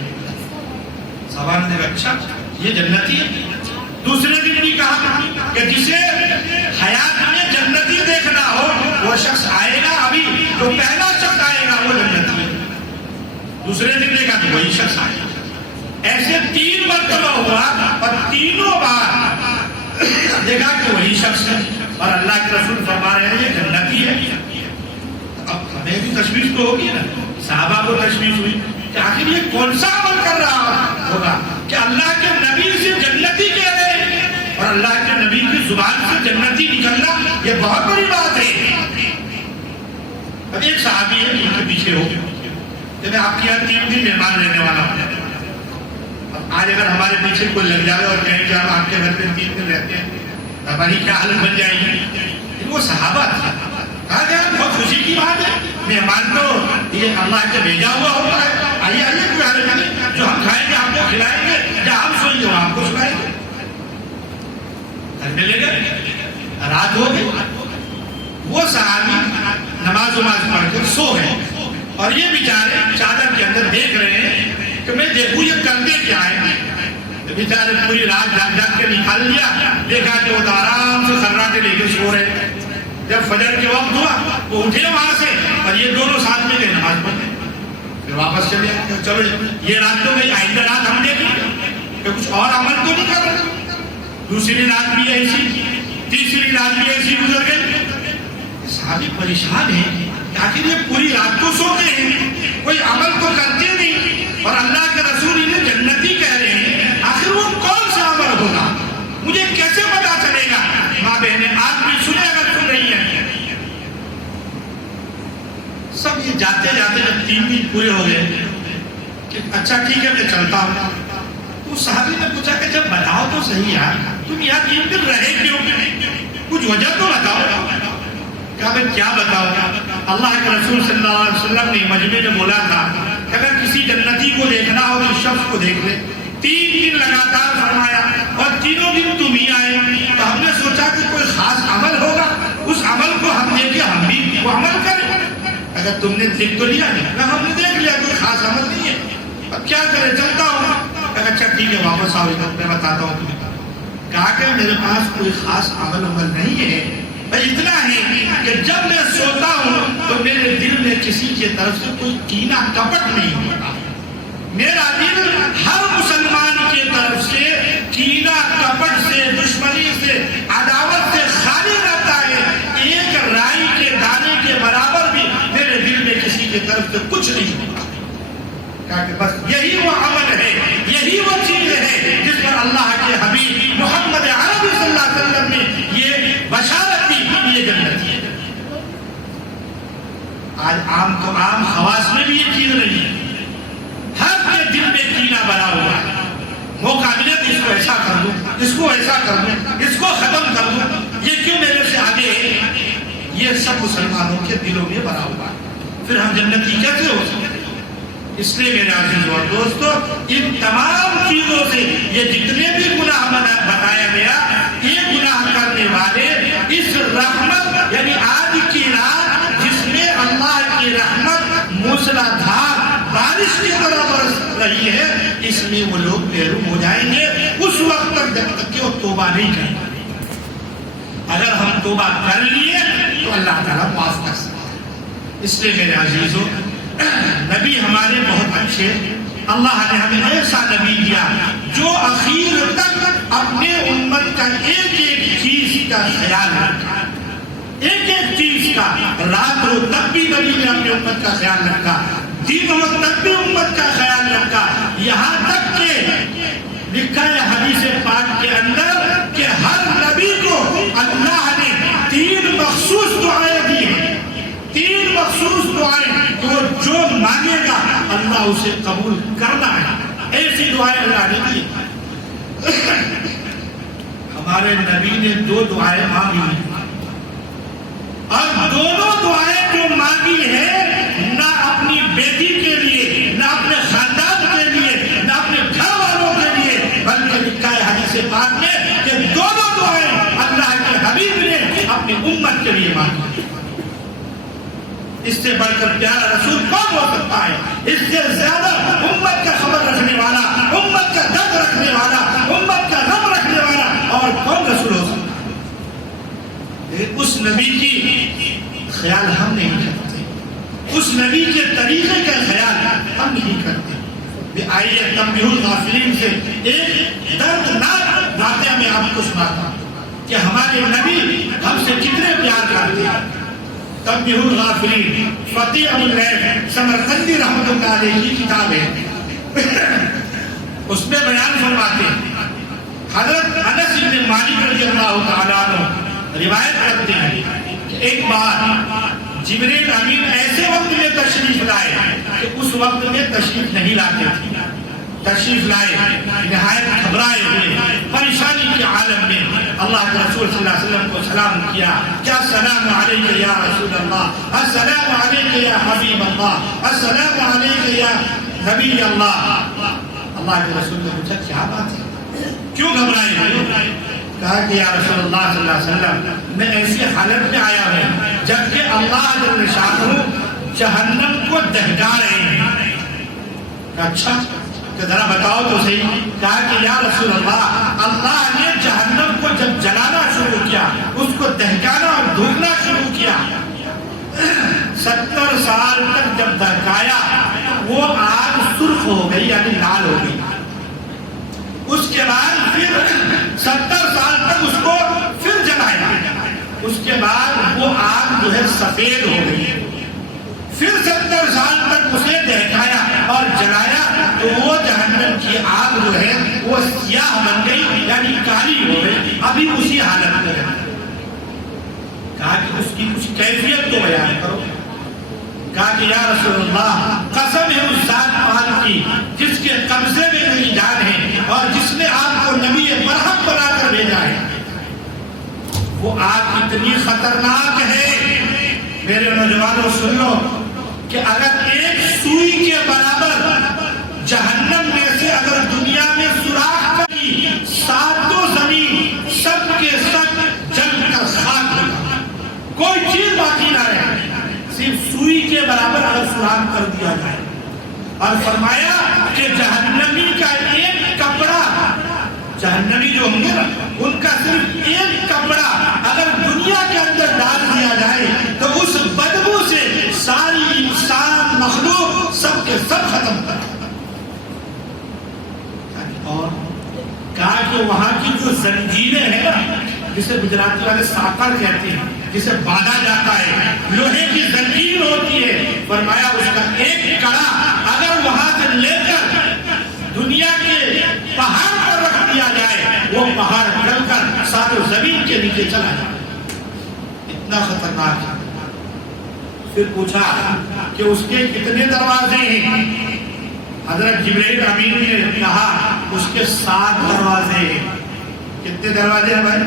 صحابہ نے کہا اچھا یہ جنتی ہے۔ دوسرے دن بھی کہا کہ جسے حیات میں جنتی دیکھنا ہو وہ شخص آئے گا، ابھی جو پہلا شخص آئے گا وہ جنتی ہے۔ دوسرے دن نے کہا کہ وہی شخص آئے گا۔ ایسے 3 مرتبہ ہوا اور تینوں بار دیکھا کہ وہی شخص ہے، اور اللہ کے رسول فرما رہے ہیں یہ جنتی ہے۔ اب ہمیں بھی تشویش تو ہوگی نا، صحابہ کو تشویش ہوئی کہ آخر یہ کون سا عمل کر رہا ہوگا کہ اللہ کے نبی سے جنتی کہہ رہے ہیں، اور اللہ کے نبی کی زبان سے جنتی نکلنا یہ بہت بڑی بات ہے۔ اب ایک صحابی ہے جن کے پیچھے ہو کہ میں آپ کے یہاں 3 دن مہمان رہنے والا ہوں، اب آج اگر ہمارے پیچھے کوئی لگ جائے اور کہیں کہ ہم آپ کے گھر میں 3 دن رہتے ہیں، ہماری کیا حالت بن جائے گی؟ وہ صحابہ تھا، کہا کہ بہت خوشی کی بات ہے، مہمان تو یہ اللہ کے بھیجا ہوا ہوتا ہے، آئیے کوئی حالت نہیں، جو ہم کھائیں گے آپ کو کھلائیں گے، رات ہو گئی، وہ صحابی نماز پڑھ کر سو گئے اور یہ بیچارے چادر کے اندر دیکھ رہے ہیں کہ میں دیکھوں یہ کرتے کیا ہے. بیچارے پوری رات جاگ جاگ کے نکال لیا، دیکھا کہ وہ آرام سے خراٹے لے کے سو رہے. جب فجر کے وقت ہوا وہ اٹھے وہاں سے اور یہ دونوں ساتھ میں گئے نماز پڑھنے. پھر واپس چلے چلو یہ رات تو گئی، آئندہ رات ہم دیکھیں کہ کچھ اور عمل تو نہیں کر رہے. دوسری رات بھی ایسی، تیسری رات بھی ایسی گزر گئی. صحابی پریشان ہیں کہ آخر یہ پوری رات تو سوتے ہیں، کوئی عمل تو کرتے نہیں، اور اللہ کے رسول انہیں جنتی کہہ رہے ہیں. آخر وہ کون سا عمل ہوگا، مجھے کیسے پتا چلے گا؟ ماں بہنیں آپ بھی سنے اگر سن رہی ہیں. سب یہ جاتے جاتے جب 3 دن پورے ہو گئے کہ اچھا ٹھیک ہے میں چلتا ہوں. تو صحابی نے پوچھا کہ جب بتاؤ تو صحیح یار، تم یہاں 3 دن رہے کیوں، کچھ وجہ تو بتاؤ. کہا میں کیا بتاؤ، اللہ کے رسول صلی اللہ علیہ وسلم نے مجمع میں بولا تھا کہ اگر کسی جنتی کو دیکھنا ہو تو شخص کو دیکھ لے. 3 دن لگاتار فرمایا اور تینوں دن تم ہی آئے. تو ہم نے سوچا کہ کوئی خاص عمل ہوگا، اس عمل کو ہم دیکھیں ہم بھی وہ عمل کریں. اگر تم نے دیکھ تو لیا نہیں، کہ ہم نے دیکھ لیا کوئی خاص عمل نہیں ہے، اب کیا کرے چلتا ہوں. اچھا ٹھیک ہے واپس آؤ میں بتاتا ہوں تمہیں. کہا کہ میرے پاس کوئی خاص عمل نہیں ہے، بس اتنا ہے کہ جب میں سوتا ہوں تو میرے دل میں کسی کی طرف سے کوئی کینہ کپٹ نہیں ہوتا. میرا دل ہر مسلمان کی طرف سے کینہ کپٹ سے، دشمنی سے، عداوت سے خالی رہتا ہے. ایک رائی کے دانے کے برابر بھی میرے دل میں کسی کی طرف سے کچھ نہیں ہوتا. کہ بس یہی وہ عمل ہے، یہی وہ چیز ہے جس پر اللہ کے حبیب محمد عربی صلی اللہ علیہ وسلم نے یہ بشارت دی یہ جنت ہے. آج عام تو عام خواص میں بھی یہ چیز نہیں ہے. ہر کے دل میں کینہ بنا ہوا ہے. موقع ملے تو اس کو ایسا کر دوں، اس کو ایسا کر دوں، اس کو ختم کر دوں، یہ کیوں میرے سے آگے ہے. یہ سب مسلمانوں کے دلوں میں بنا ہوا ہے. پھر ہم جنتی کیسے ہو سکتے ہیں؟ اس لیے میرے عزیزو اور دوستو، ان تمام چیزوں سے یہ جتنے بھی گناہ بتایا گیا، یہ گناہ کرنے والے اس رحمت یعنی آج کی رات جس میں اللہ کی رحمت موسلادھار بارش کی طرح برس رہی ہے، اس میں وہ لوگ محروم ہو جائیں گے اس وقت تک جب تک کہ وہ توبہ نہیں کریں گے. اگر ہم توبہ کر لیے تو اللہ تعالیٰ معاف کر سکتا ہے. اس لیے میرے عزیزو، نبی ہمارے بہت اچھے، اللہ نے ہمیں ایسا نبی دیا جو اخیر تک اپنے امت کا ایک ایک چیز کا خیال رکھا. ایک ایک چیز کا، رات رو تک بھی نبی نے اپنے امت کا خیال رکھا، دن ہو تک بھی امت کا خیال رکھا. یہاں تک کہ لکھا ہے حدیث پاک کے اندر کہ ہر نبی کو اللہ نے 3 مخصوص دعائیں دی ہیں. 3 مخصوص دعائیں کہ وہ جو مانگے گا اللہ اسے قبول کرنا ہے. ایسی دعائیں اللہ نے دی. ہمارے نبی نے 2 دعائیں مانگی ہیں اور دونوں دعائیں جو مانگی ہیں نہ اپنی بیٹی کے لیے، نہ اپنے خاندان کے لیے، نہ اپنے گھر والوں کے لیے، بلکہ لکھا ہے حدیث پاک میں کہ دونوں دعائیں اللہ کے حبیب نے اپنی امت کے لیے مانگی. اس سے بڑھ کر پیارا رسول کون ہو سکتا ہے؟ اس سے زیادہ امت کا خبر رکھنے والا، امت کا درد رکھنے والا، امت کا غم رکھنے والا اور کون رسول ہو سکتا ہے؟ اس نبی کی خیال ہم نہیں کرتے، اس نبی کے طریقے کا خیال ہم نہیں کرتے. آئیے تنبیہ الغافلین سے ایک دردناک واقعہ میں آپ کو سناتا ہوں کہ ہمارے نبی ہم سے کتنے پیار کرتے ہیں. تنبیہ الغافلین فتح الغیب سمرقندی رحمۃ اللہ علیہ کی کتاب ہے. اس میں بیان فرماتے ہیں، حضرت انس بن مالک رضی اللہ تعالیٰ عنہ روایت کرتے ہیں کہ ایک بار جبریل امین ایسے وقت میں تشریف لائے کہ اس وقت میں تشریف نہیں لاتے تھے. تشریف لائے نہایت گھبرائے ہوئے پریشانی کے عالم میں اللہ کے رسول صلی اللہ علیہ وسلم کو سلام کیا کہ السلام علیک یا رسول اللہ، السلام علیک یا حبیب اللہ، السلام علیک یا نبی اللہ. اللہ کے رسول نے پوچھا کیا بات ہے، کیوں گھبرائے ہوئے؟ کہا کہ یا رسول اللہ صلی اللہ علیہ وسلم میں ایسی حالت میں آیا ہوں جبکہ اللہ جل شانہ جہنم کو دہکا رہے ہیں. اچھا کہ ذرا بتاؤ تو صحیح. کہا کہ یا رسول اللہ اللہ نے جہنم کو جب جلانا شروع کیا, اس کو دہکانا اور دھوکنا شروع کیا, 70 سال تک جب دہکایا وہ آگ سرخ ہو گئی یعنی لال ہو گئی. اس کے بعد پھر 70 سال تک اس کو پھر جلایا, اس کے بعد وہ آگ جو ہے سفید ہو گئی. پھر 70 سال تک اسے دہکایا اور جلایا تو وہ جہنم کی آگ جو ہے وہ سیاہ بن گئی یعنی کالی ہو گئی, ابھی اسی حالت میں ہے. کہا کہ اس کی کچھ کیفیت تو بیان کرو. کہا کہ یا رسول اللہ قسم ہے اس ذات پاک کی جس کے قبضے میں میری جان ہے اور جس نے آپ کو نبی برحق بنا کر بھیجا ہے, وہ آگ اتنی خطرناک ہے. میرے نوجوانوں سن لو کہ اگر ایک سوئی کے برابر جہنم میں سے اگر دنیا میں سوراخ کری, ساتوں زمین سب کے سب جل کر خاک ہو, کوئی چیز باقی نہ رہے, صرف سوئی کے برابر اگر سوراخ کر دیا جائے. اور فرمایا کہ جہنمی کا ایک کپڑا, جہنمی جو ہوں گے نا ان کا صرف ایک کپڑا اگر دنیا کے اندر ڈال دیا جائے تو اس بدبو سے ساری انسان مخلوق سب کے سب ختم کر. اور کہا کہ وہاں کی جو زنجیریں ہیں نا, جسے گجراتی والے ساکر کہتے ہیں, جسے باندھا جاتا ہے, لوہے کی زنجیر ہوتی ہے, فرمایا اس کا ایک کڑا اگر وہاں سے لے کر دنیا کے پہاڑ پر رکھ دیا جائے وہ پہاڑ ڈل کر ساتوں زمین کے نیچے چلا جائے. اتنا خطرناک ہے. پھر پوچھا کہ اس کے کتنے دروازے ہیں. حضرت جبرائیل امین نے کہا اس کے 7 دروازے ہیں. کتنے دروازے ہیں بھائی؟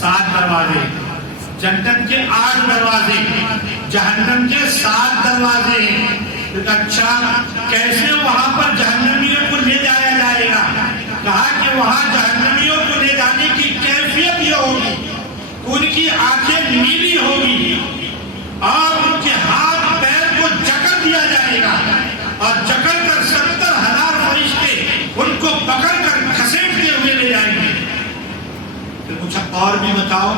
7 دروازے. جنت کے 8 دروازے, جہنم کے 7 دروازے ہیں. اچھا کیسے وہاں پر جہنمیوں کو لے جایا جائے گا؟ کہا کہ وہاں جہنمیوں کو لے جانے کی کیفیت یہ ہوگی, ان کی آنکھیں نیلی ہوگی اور ان کے ہاتھ پیر کو جکڑ دیا جائے گا اور جکڑ کر 70,000 فرشتے ان کو پکڑ کر گھسیٹتے ہوئے لے جائیں گے. پھر پوچھا اور بھی بتاؤ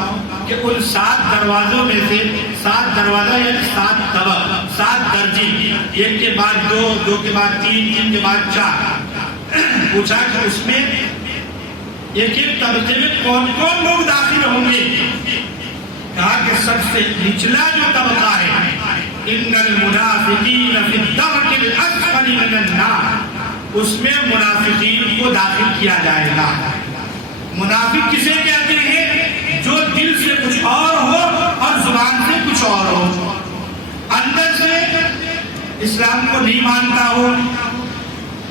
کہ ان 7 دروازوں میں سے 7 دروازہ یعنی 7 طبق, 7 درجے, ایک کے بعد 2, 2 کے بعد 3, 3 کے بعد 4. پوچھا کہ اس میں ایک ایک طبقے میں کون کون لوگ داخل ہوں گے؟ کہا کہ سب سے نچلا جو طبقہ ہے, ان المنافقین فی الدرک الاسفل من النار, اس میں منافقین کو داخل کیا جائے گا. منافق کسے کہتے ہیں؟ جو دل سے کچھ اور ہو اور زبان سے کچھ اور ہو, اندر سے اسلام کو نہیں مانتا ہو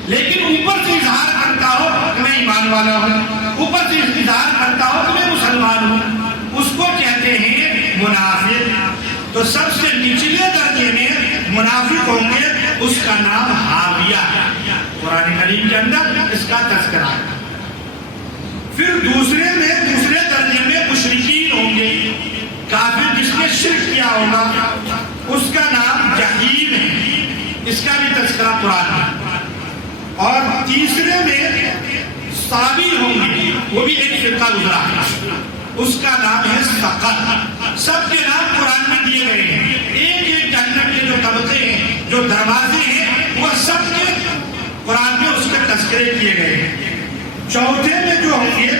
لیکن اوپر سے اظہار کرتا ہو کہ میں ایمان والا ہوں, اوپر سے اظہار کرتا ہو کہ میں مسلمان ہوں, اس کو کہتے ہیں منافق. تو سب سے نچلے درجے میں منافق ہوں گے, اس کا نام حاویہ ہے. قرآن کریم کے اندر اس کا تذکرہ ہے. پھر دوسرے درجے میں مشرکین ہوں گے, کافر جس نے شرک کیا ہوگا, اس کا نام جحیم ہے, اس کا بھی تذکرہ قرآن ہے. اور تیسرے میں صابی ہوں گے, وہ بھی ایک فرقہ گزرا ہے, اس کا نام ہے سقر. سب کے نام قرآن میں دیے گئے ہیں. ایک ایک جہنم کے جو طبقے ہیں, جو دروازے ہیں, وہ سب کے قرآن میں اس کے تذکرے کیے گئے ہیں. چوتھے میں جو ہوں گے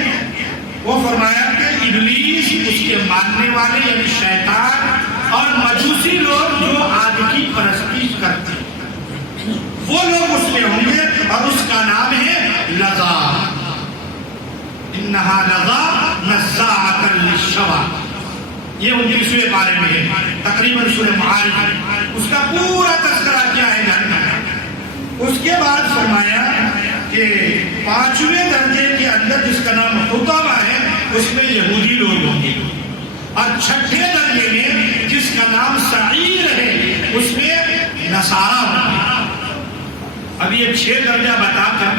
وہ فرمایا کہ ابلیس, اس کے ماننے والے یعنی شیطان اور مجوسی لوگ جو آگ کی پرستش کرتے ہیں, وہ لوگ اس میں ہوں گے اور اس کا نام ہے لظا. انہا لظا نزاعۃ للشوا, یہ 19ویں پارے میں ہے, تقریباً سورہ معارج. اس کا پورا تذکرہ کیا ہے جہنم. اس کے بعد فرمایا کہ 5ویں درجے کے اندر جس کا نام حطبہ ہے, اس میں یہودی لوگ ہوں گے. اور 6ٹھے درجے میں جس کا نام سعیر ہے, اس میں نصارہ ہوں گے. اب یہ 6 درجہ بتا کر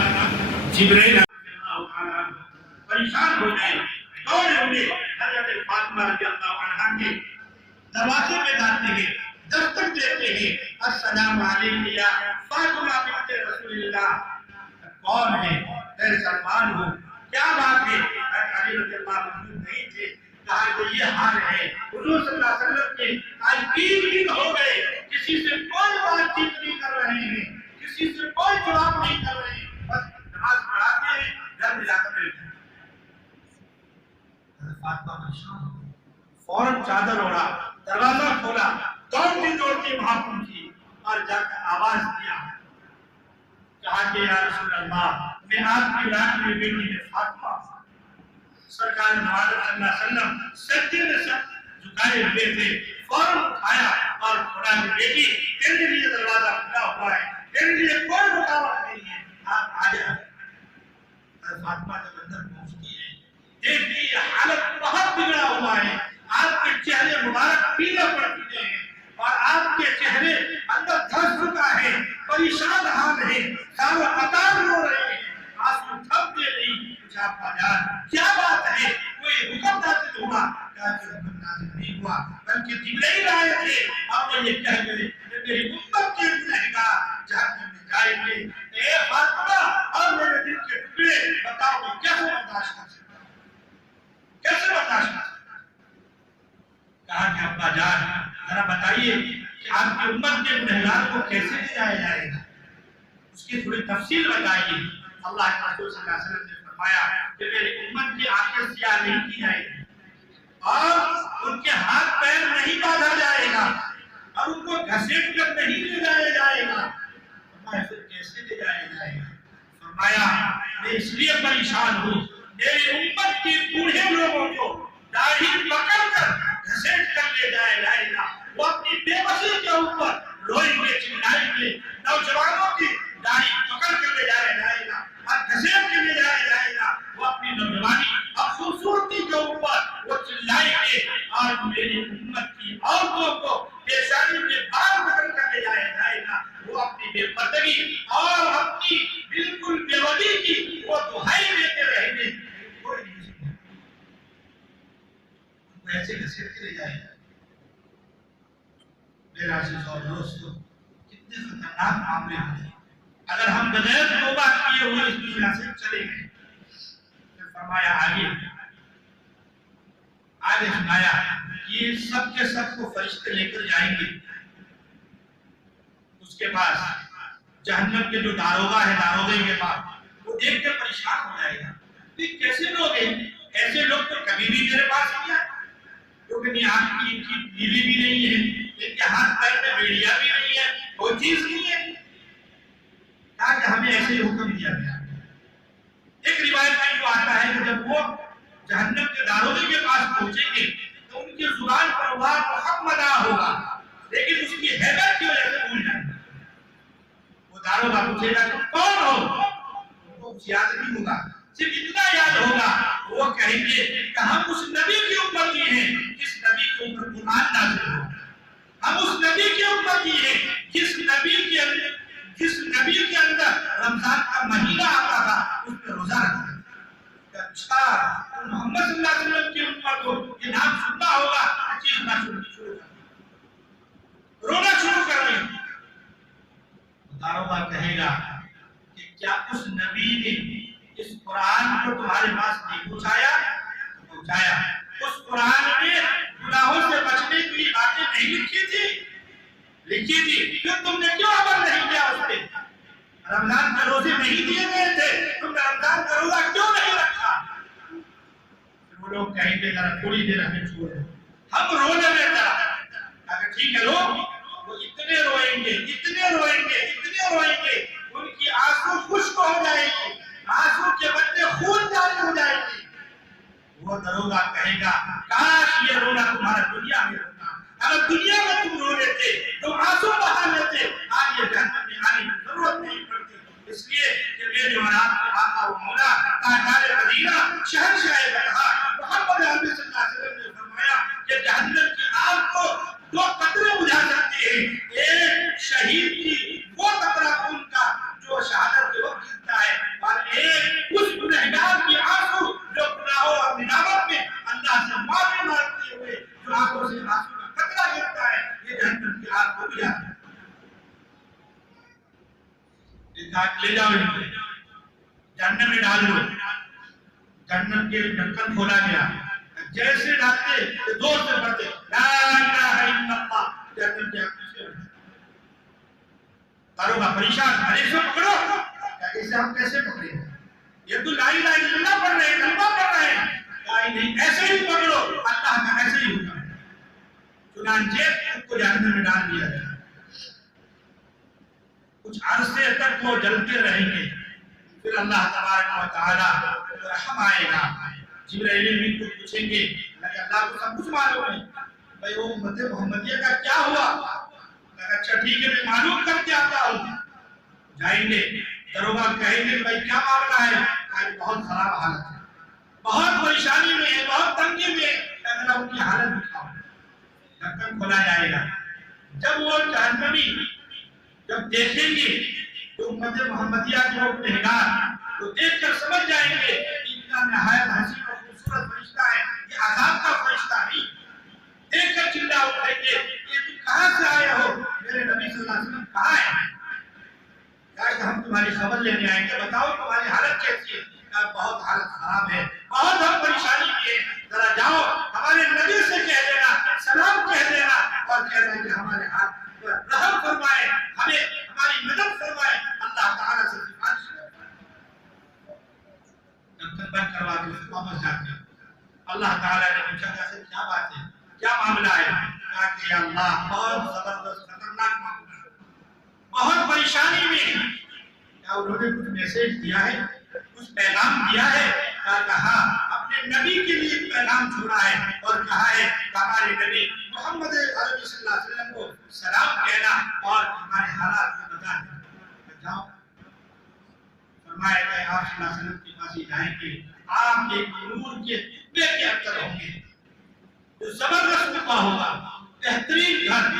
جبرائیل پریشان ہو گئے. دوڑے ہوئے حضرت فاطمہ رضی اللہ عنہا کے دروازے پہ جاتے ہیں، دستک دیتے ہیں، السلام علیکم یا فاطمہ بنت رسول اللہ۔ کون ہے؟ اے سلمان ہو، کیا بات ہے؟ علی رضی اللہ عنہ نہیں تھے، کہا کہ یہ حال ہے حضور صلی اللہ علیہ وسلم کے آج 3 دن ہو گئے، کسی سے کوئی بات چیت نہیں کر رہے ہیں، کسی سے کوئی جواب نہیں کر رہے ہیں، بس نماز پڑھاتے ہیں، گھر میں جا کر بیٹھ جاتے ہیں۔ فاطمہ پریشان ہو گئی، فوراً چادر اوڑھا، دروازہ کھولا، دوڑتی وہاں پہنچی اور جا کر آواز دیا، کہا کہ یا رسول اللہ میں آپ کی لاڈلی بیٹی ہے فاطمہ۔ سرکار نواز صلی اللہ علیہ وسلم سجدے میں سر جھکائے ہوئے تھے، فوراً اٹھایا اور خدا کی بیٹی تیرے لیے دروازہ کھلا ہوا ہے، تیرے لیے کوئی رکاوٹ نہیں ہے، آپ آ جائیں۔ فاطمہ جب اندر پہنچتی ہے، دیکھتی ہے حالت بہت بگڑا ہوا ہے، آپ کے چہرے مبارک پیلے پڑ چکے ہیں اور آپ کے چہرے اندر دھس چکا ہے، پریشان حال ہے، سارا قطار رو رہے ہیں، آنسو تھمتے نہیں۔ پوچھا ابا جان کیا بات ہے؟ کوئی حکم نازل ہوا؟ کہا کہ حکم نازل نہیں ہوا بلکہ جبرائیل آئے تھے اور وہ یہ کہہ گئے کہ میری امت کے گنہگار جہنم میں جائیں گے۔ اے فاطمہ اور میرے دل کے ٹکڑے، بتاؤ میں کیسے برداشت کر سکتا ہوں، کیسے برداشت کر سکتا ہوں؟ کہا کہ ابا جان ذرا بتائیے کہ آپ کی امت کے گنہگار کو کیسے لے جایا جائے گا، اس کی تھوڑی تفصیل بتائیے۔ اللہ کے رسول صلی اللہ علیہ وسلم نے فرمایا کہ میری امت کی آنکھیں سیاہ نہیں کی جائے گی اور ان کے ہاتھ پیر نہیں باندھا جائے گا اور ان کو گھسیٹ کر نہیں لے جایا جائے گا۔ فرمایا پھر کیسے لے جایا جائے گا؟ فرمایا میں اس لیے پریشان ہوں، میری امت کے بوڑھے لوگوں کو داڑھی پکڑ کر گھسیٹ کر لے جایا جائے گا، وہ اپنی بے بسی کے اوپر روئیں گے، چلائیں گے، نوجوانوں کی داڑھی پکڑ کر لے جایا جائے گا اور گھسیٹ کے لے جایا جائے گا، وہ اپنی نوجوانی اور خوبصورتی کے اوپر وہ چلائیں گے اور میری امت کی عورتوں کو پیشانی کے بال پکڑ کر لے جایا جائے گا، وہ اپنی بے پردگی اور اپنی بالکل بے ولی کی وہ دہائی دیتے رہیں گے، کوئی نہیں سکتا ان کو ایسے گھسیٹ کے لے جایا جائے گا۔ میرا عزیز اور دوستو کتنے خطرناک معاملے ہوتے ہیں اگر ہم بغیر توبہ کیے ہوئے اس دنیا سے چلے گئے۔ پھر فرمایا آگے سنایا یہ سب کے سب کو فرشتے لے کر جائیں گے، اس کے پاس جہنم کے جو داروغہ ہے، داروغے کے پاس وہ دیکھ کے پریشان ہو جائے گا، یہ کیسے لوگ ہیں؟ ایسے لوگ تو کبھی بھی میرے پاس نہیں آئے، کیونکہ نہیں آپ کی بیوی بھی نہیں ہے، ان کے ہاتھ پیر میں بیڑیاں بھی نہیں ہے، کوئی چیز نہیں ہے، کہ ہمیں ایسے ہی حکم دیا گیا۔ ایک روایت میں جو آتا ہے کہ جب وہ جہنم کے داروغے کے پاس پہنچیں گے تو ان کی زبان پر اللہ محمد ہوگا، لیکن اس کی حیبت کی وجہ سے بھول جائیں گے۔ وہ داروغہ پوچھے گا تم کون ہو؟ ان کو کچھ یاد نہیں ہوگا، صرف اتنا یاد ہوگا وہ کہیں گے کہ ہم اس نبی کی امتی ہیں جس نبی کے اوپر قرآن نازل ہوا، ہم اس نبی کی امتی ہیں جس نبی کے اندر رمضان کا مہینہ آتا تھا، اس میں روزہ رکھتا تھا۔ اچھا محمد صلی اللہ علیہ وسلم کی امت کو یہ نام سننا ہوگا، چیز نہ سننی شروع کر رونا شروع کر دیں۔ داروغہ کہے گا کہ کیا اس نبی نے اس قرآن کو تمہارے پاس نہیں پہنچایا؟ اس قرآن میں گناہوں سے بچنے کی باتیں نہیں لکھی تھی؟ پھر تم نے کیوں عمل نہیں کیا اس پہ؟ رمضان کے روزے نہیں دیے گئے تھے، تم نے رمضان کا روزہ کیوں نہیں رکھا؟ پھر وہ لوگ کہیں گے ذرا تھوڑی دیر ہمیں چھوڑ دو، ہم رو لیں ذرا۔ اگر ٹھیک ہے لوگ وہ اتنے روئیں گے، ان کی آنسو خشک ہو جائے گی، آنسو کے بدلے خون جاری ہو جائے گی۔ وہ داروغہ کہے گا کاش یہ رونا تمہارا دنیا میں ہوتا، اگر دنیا میں تم رو لیتے تو آنسو بہا لیتے، آج یہ جہنم میں آنے کی ضرورت نہیں پڑتی۔ اس لیے کہ میرے اور آپ کے آقا و مولا تاجدار مدینہ شہنشاہ بطحا محمد عربی صلی اللہ علیہ وسلم نے فرمایا کہ جہنم کی آگ کو 2 قطرے بجھا جاتے ہیں، ایک شہید کی وہ قطرہ خون کا جو شہادت کے وقت گرتا ہے، اور ایک اس گنہگار کی آنسو جو گناہوں اور ندامت میں کہا لے جاؤ ان کو جہنم میں ڈال دو. جہنم کے ڈھکن کھولا گیا. جیسے ڈالتے زور سے پڑھتے لا الہ الا اللہ, جہنم کے آنکھ سے داروغہ پریشان, ارے اسے پکڑو. اسے ہم کیسے پکڑیں؟ یہ تو لا الہ الا اللہ پڑھ رہے ہیں, کلمہ پڑھ رہے ہیں. نہیں, ایسے ہی پکڑو, اللہ کا ایسے ہی ہوگا. چنانچہ ان کو جہنم میں ڈال دیا گیا. کچھ عرصے تک وہ جلتے رہیں گے. پھر اللہ تبارک و تعالی رحم آئے گا. جبرائیل امین کو پوچھیں گے اللہ کو سب کچھ معلوم ہے, بھائی وہ امت محمدیہ کا کیا ہوا؟ اچھا ٹھیک ہے, میں معلوم کر کے آتا ہوں. جائیں گے, داروغہ کہیں گے بھائی کیا معاملہ ہے؟ بہت خراب حالت ہے, بہت پریشانی میں ہے, بہت تنگی میں ہے. اگر ان کی حالت دکھاؤ. ڈھکن کھولا جائے گا. جب وہ جہنمی جب دیکھیں گے تو امت محمدیہ کے وہ گنہگار تو دیکھ کر سمجھ جائیں گے اتنا نہایت حسین اور خوبصورت فرشتہ ہے, یہ عذاب کا فرشتہ نہیں. دیکھ کر چلا اٹھیں گے, یہ تم کہاں سے آئے ہو؟ میرے نبی صلی اللہ علیہ وسلم کہاں ہے؟ کہ ہم تمہاری خبر لینے آئیں گے, بتاؤ تمہاری حالت کیسی ہے؟ بہت حالت خراب ہے, بہت ہم پریشانی میں ہیں. ذرا جاؤ ہمارے نبی سے کہہ دینا, سلام کہہ دینا اور کہہ دینا کہ ہمارے ہاتھ رحم فرمائے, ہمیں ہماری مدد فرمائے. اللہ تعالیٰ سے سفارش بند کروا کے اس کو واپس جاتے ہیں. اللہ تعالیٰ نے پوچھا کہ کیا بات ہے, کیا معاملہ ہے؟ کہا کہ یا اللہ بہت زبردست خطرناک معاملہ ہے, بہت پریشانی میں. کیا انہوں نے کچھ میسج دیا ہے, کچھ پیغام دیا ہے؟ کہا اپنے نبی کے لیے پیغام چھوڑا ہے اور کہا ہے کہ ہمارے نبی محمد عربی صلی اللہ علیہ وسلم کو سلام کہنا اور ہمارے حالات کو بتا دینا. جاؤ. فرمایا کہ آپ صلی اللہ علیہ وسلم کے پاس ہی جائیں گے, آپ کے نور کے خطبے کے اندر ہوں گے جو زبردست خطبہ ہوگا, بہترین گھر,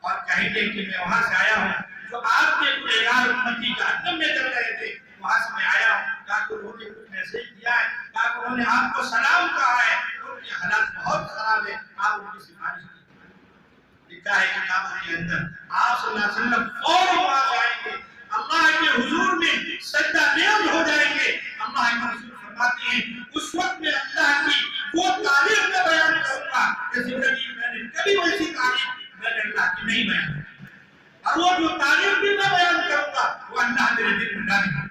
اور کہیں گے کہ میں وہاں سے آیا ہوں جو آپ کے گنہگار امتی جہنم میں چل رہے تھے, وہاں سے میں آیا ہوں. کہا کہ انہوں نے کچھ میسج دیا ہے؟ کہا کہ انہوں نے آپ کو سلام کہا ہے, ان کی حالت بہت خراب ہے, آپ ان کی سفارش کی. لکھا ہے کتابوں کے اندر آپ صلی اللہ علیہ وسلم فوراً وہاں سے آئیں گے, اللہ کے حضور میں سجدہ نیاز ہو جائیں گے. اللہ کے رسول فرماتے ہیں اس وقت میں اللہ کی وہ تعریف میں بیان کروں گا کہ زندگی میں نے کبھی ویسی تعریف میں نے اللہ کی نہیں بیان کی, اور وہ جو تعریف بھی میں بیان کروں گا وہ اللہ میرے دل میں ڈالے گا.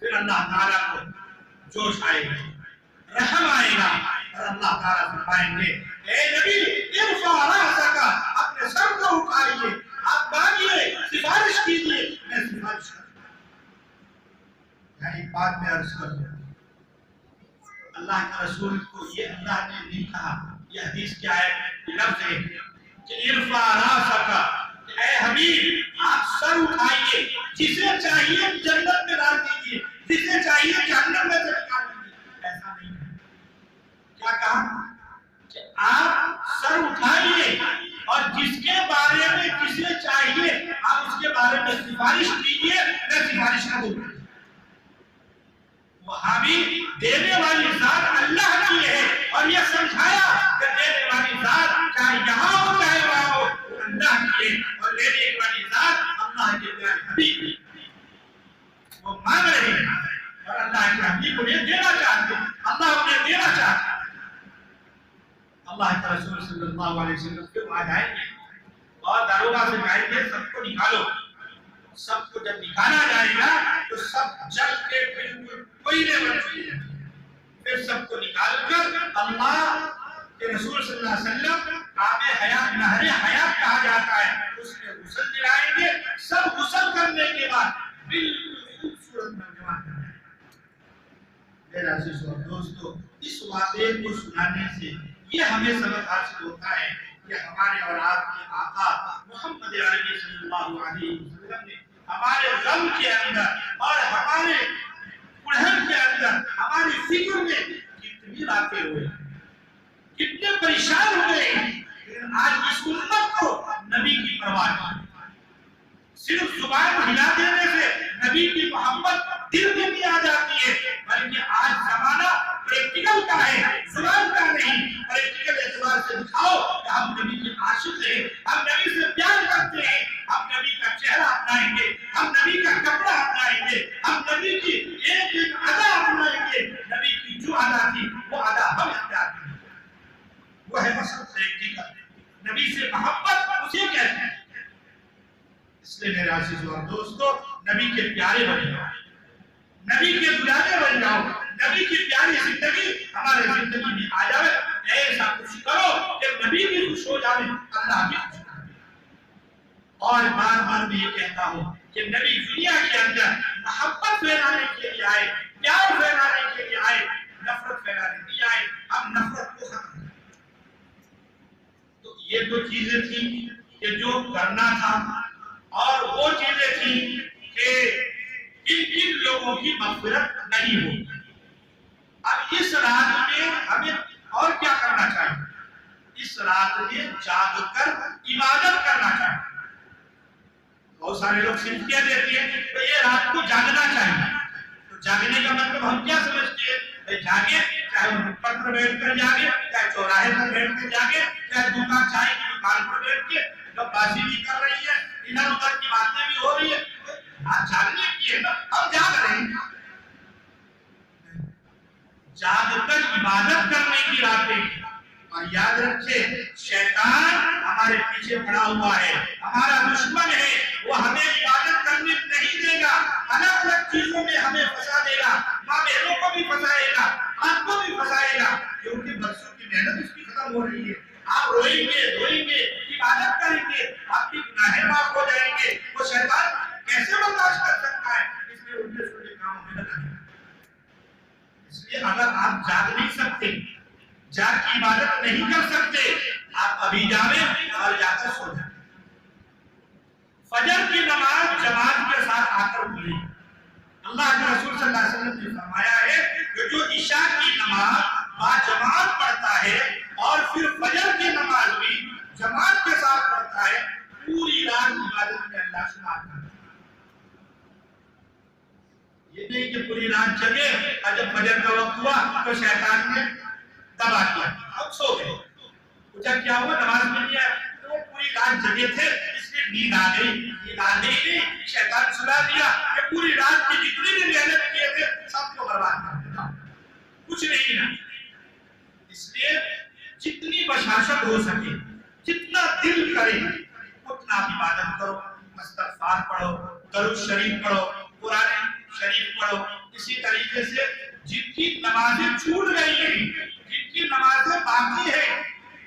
پھر اللہ تعالیٰ کو جوش آئے گا, رحم آئے گا, اور اللہ تعالیٰ فرمائیں گے اے نبی ارفع رأسک, اپنے سر کو اٹھائیے, آپ مانگیے, سفارش کیجیے, میں سفارش کروں. یعنی بات میں عرض کر دوں, اللہ کے رسول کو یہ اللہ نے نہیں کہا, یہ حدیث کیا ہے, لفظ ہے کہ ارفع رأسک, اے حبیب آپ سر اٹھائیے, جسے چاہیے جنت میں ڈال دیجیے, جسے چاہیے جہنم میں نکال دیجیے. ایسا نہیں ہے. کیا کہا کہ آپ سر اٹھائیے اور جس کے بارے میں جسے چاہیے آپ اس کے بارے میں سفارش کیجیے, میں سفارش کروں. وہاں بھی دینے والی ذات اللہ کی ہے, اور یہ سمجھایا کہ دینے والی ذات چاہے یہاں ہو چاہے وہاں ہو اللہ کی ہے, اور لینے والی ذات اللہ کے پیارے حبیب کی. وہ مانگ رہے ہیں اور اللہ کے حبیب انہیں دینا چاہتے ہیں, اللہ انہیں دینا چاہتے ہیں. اللہ کے رسول صلی اللہ علیہ وسلم کے وہاں جائیں گے اور داروغہ سے کہیں گے سب کو نکالو. سب کو جب نکالا جائے گا تو سب جل کے بالکل کوئلے بن چکے ہیں. پھر سب کو نکال کر اللہ کہ رسول صلی اللہ علیہ وسلم آب حیات نہر حیات کہا جاتا ہے, اس میں غسل دلائیں گے. سب غسل کرنے کے بعد بالکل خوبصورت نوجوان بن جائیں گے. میرے عزیز اور دوستو, اس واقعے کو سنانے سے یہ ہمیں سبق حاصل ہوتا ہے کہ ہمارے اور آپ کے آقا محمد عربی صلی اللہ علیہ وسلم نے ہمارے غم کے اندر اور ہمارے پڑھن کے اندر ہماری فکر میں کتنی راتیں ہوئے, کتنے پریشان ہوئے, لیکن آج اس امت کو نبی کی پرواہ نہیں. صرف زبان ہلا دینے سے نبی کی محبت دل میں بھی آ جاتی ہے, بلکہ آج زمانہ پریکٹیکل کا ہے, زبان کا نہیں. پریکٹیکل اعتبار سے دکھاؤ کہ ہم نبی کے عاشق ہیں, ہم نبی سے پیار کرتے ہیں, ہم نبی کا چہرہ اپنائیں گے, ہم نبی کا کپڑا نبی کے پیارے بن جاؤ، نبی کے غلام بن جاؤ، نبی کی پیاری زندگی ہمارے زندگی میں آ جائے، ایسا کچھ کرو کہ نبی بھی خوش ہو جائے، اللہ بھی خوش ہو جائے۔ اور بار بار میں یہ کہتا ہوں کہ نبی دنیا کے اندر محبت پھیلانے کے لیے آئے، پیار پھیلانے کے لیے آئے، نفرت پھیلانے کے لیے آئے۔ اب نفرت کو ختم کریں۔ تو یہ تو چیزیں تھیں کہ جو کرنا تھا، اور وہ چیزیں تھیں کہ ان لوگوں کی مغفرت نہیں ہوگی۔ اب اس رات میں ہمیں اور کیا کرنا چاہیے؟ اس رات میں جاگ کر عبادت کرنا چاہیے۔ بہت سارے لوگ صرف کیا دیتے ہیں کہ یہ رات کو جاگنا چاہیے۔ تو جاگنے کا مطلب ہم کیا سمجھتے ہیں؟ جاگے، چاہے فٹ پر بیٹھ کر جاگے، چاہے چوراہے پر بیٹھ کر جاگے، چاہے دکان چائے کی دکان پر بیٹھ کے جب بازی بھی کر رہی ہے، ادھر ادھر کی باتیں بھی ہو رہی ہے، آج جاگنے کی ہے نا، اب جاگ رہے ہیں۔ جاگ کر عبادت کرنے کی راتیں۔ اور یاد رکھے شیطان ہمارے پیچھے پڑا ہوا ہے، ہمارا دشمن ہے، وہ ہمیں عبادت کرنے نہیں دے گا، الگ الگ چیزوں میں ہمیں پھنسا دے گا، ماں بہنوں کو بھی پھنسائے گا، آپ کو بھی پھنسائے گا، کیونکہ برسوں کی محنت اس کی ختم ہو رہی ہے۔ آپ روئیں گے، عبادت کریں گے، آپ کی گناہیں معاف ہو جائیں گے۔ وہ شیطان کیسے برداشت کر سکتا ہے؟ اس لیے الٹے سلٹے کاموں میں لگا ہے۔ اس لیے اگر آپ جاگ نہیں سکتے، جاگ کی عبادت نہیں کر سکتے، آپ ابھی جاویں اور جا کر سو جائیں۔ فجر کی نماز جماعت کے ساتھ آ کر پڑھیں۔ اللہ کے رسول صلی اللہ علیہ وسلم نے فرمایا ہے کہ جو عشاء کی نماز با جماعت پڑھتا ہے اور پھر فجر کی نماز بھی جماعت کے ساتھ پڑھتا ہے، پوری رات عبادت میں اللہ شمار کرتا ہے۔ یہ نہیں کہ پوری رات جگے اور جب فجر کا وقت ہوا تو شیطان نے دبا کیا، اب سو گئے، پوچھا کیا ہوا؟ نماز میں نہیں آیا۔ تو پوری رات جگے تھے، اس لیے نیند آ گئی، نیند آ گئی نہیں، شیطان سلا دیا کہ پوری رات کی جتنی بھی محنت کیے تھے سب کو برباد کر دیتا، کچھ نہیں نا۔ اس لیے جتنی بشاشت ہو سکے، جتنا دل کرے اتنا عبادت کرو، استغفار پڑھو، درود شریف پڑھو، قرآن شریف پڑھو۔ اسی طریقے سے جن کی نمازیں چھوٹ گئی ہیں، جن کی نمازیں باقی ہیں،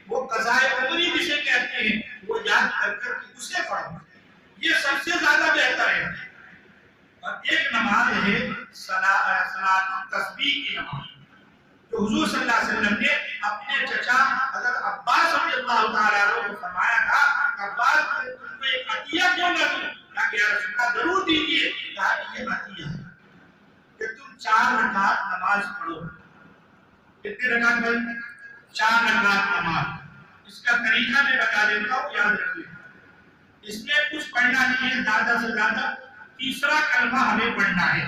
وہ قضائے عمری جسے کہتے ہیں، وہ یاد کر کر اسے پڑھو، یہ سب سے زیادہ بہتر ہے۔ اور ایک نماز ہے صلاۃ تسبیح کی نماز، تو حضور صلی اللہ علیہ وسلم نے اپنے چچا حضرت عباس رضی اللہ تعالیٰ عنہ کو فرمایا تھا کہ عباس تم کو ایک عطیہ کیوں نہ دوں؟ کہ یا رسول اللہ ضرور دیجیے۔ کہا کہ یہ عطیہ ہے کہ تم 4 رکعت نماز پڑھو۔ کتنے رکعت پڑھیں؟ 4 رکعت نماز۔ اس کا طریقہ میں بتا دیتا ہوں، یاد رکھیے۔ اس میں کچھ پڑھنا نہیں ہے، زیادہ سے زیادہ تیسرا کلمہ ہمیں پڑھنا ہے۔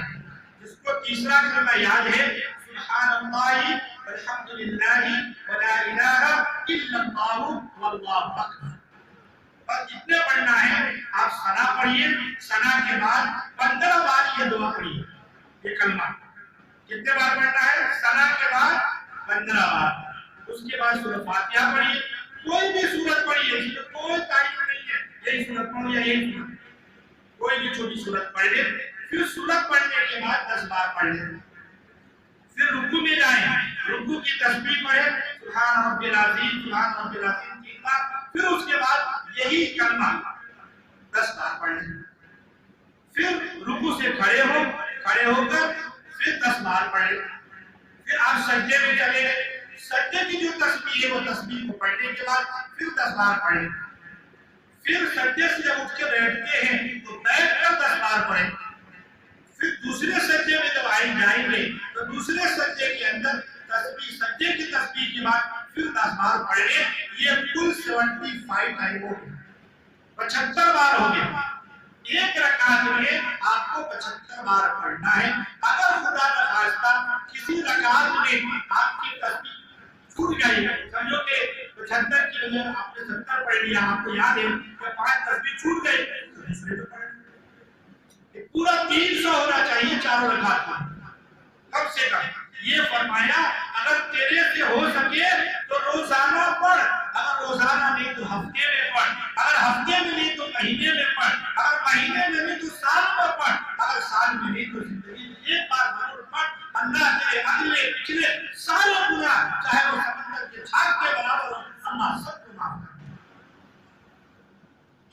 جس کو تیسرا کلمہ یاد ہے، سبحان اللہ والحمدللہ ولا الہ الا اللہ واللہ اکبر، اور اتنے پڑھنا ہے۔ آپ ثنا پڑھیے، ثنا کے بعد 15 بار یہ دعا پڑھیے، یہ کلمہ کتنے بار پڑھنا ہے؟ ثنا کے بعد 15 بار۔ اس کے بعد سورۃ فاتحہ پڑھیے، کوئی بھی سورت پڑھیے، اس میں کوئی تعین نہیں ہے یہی سورت پڑھو یا یہی سورت، کوئی بھی چھوٹی سورت پڑھ لے۔ پھر سورت پڑھنے کے بعد 10 بار پڑھ لیں، پھر رکوع میں جائیں، رکوع کی تسبیح پڑھیں، سبحان رب العظیم، سبحان رب العظیم 3 بار، پھر اس کے بعد یہی کلمہ 10 بار پڑھ لیں، پھر رکوع سے کھڑے ہو کر پھر 10 بار پڑھ لیں، پھر آپ سجدے میں چلے گئے، سجدے کی جو تسبیح ہے وہ تسبیح کو پڑھنے کے بعد پھر 10 بار پڑھ لیں، پھر سجدے سے جب اٹھ کے بیٹھتے ہیں تو بیٹھ کر 10 بار پڑھیں، پھر دوسرے سجدے میں جب جائیں گے تو دوسرے سجدے کے اندر تسبیح، سجدے کی تسبیح کے بعد پھر 10 بار پڑھ لیں۔ یہ کل 75 ٹائم ہو گئے، 75 بار ہو گئے۔ ایک رکعت میں آپ کو 75 بار پڑھنا ہے۔ اگر خدا نخواستہ کسی رکعت میں آپ کی تسبیح چھوٹ گئی، سمجھو کہ 75 کی بجائے آپ نے 70 پڑھ لیا، آپ کو یاد ہے کہ 5 تسبیح چھوٹ گئی تو دوسرے پہ پڑھ لیں۔ پورا 300 ہونا چاہیے چاروں رکعت میں کم سے کم۔ یہ فرمایا اگر تیرے سے ہو سکے تو روزانہ پڑھ، اگر روزانہ نہیں تو ہفتے میں پڑھ، اگر ہفتے میں نہیں تو مہینے میں پڑھ، اگر مہینے میں نہیں تو سال میں پڑھ، اللہ کے اگلے پچھلے سارے گناہ چاہے وہ سمندر کے چھاگ کے برابر ہو، اللہ سب کو معاف کر دے۔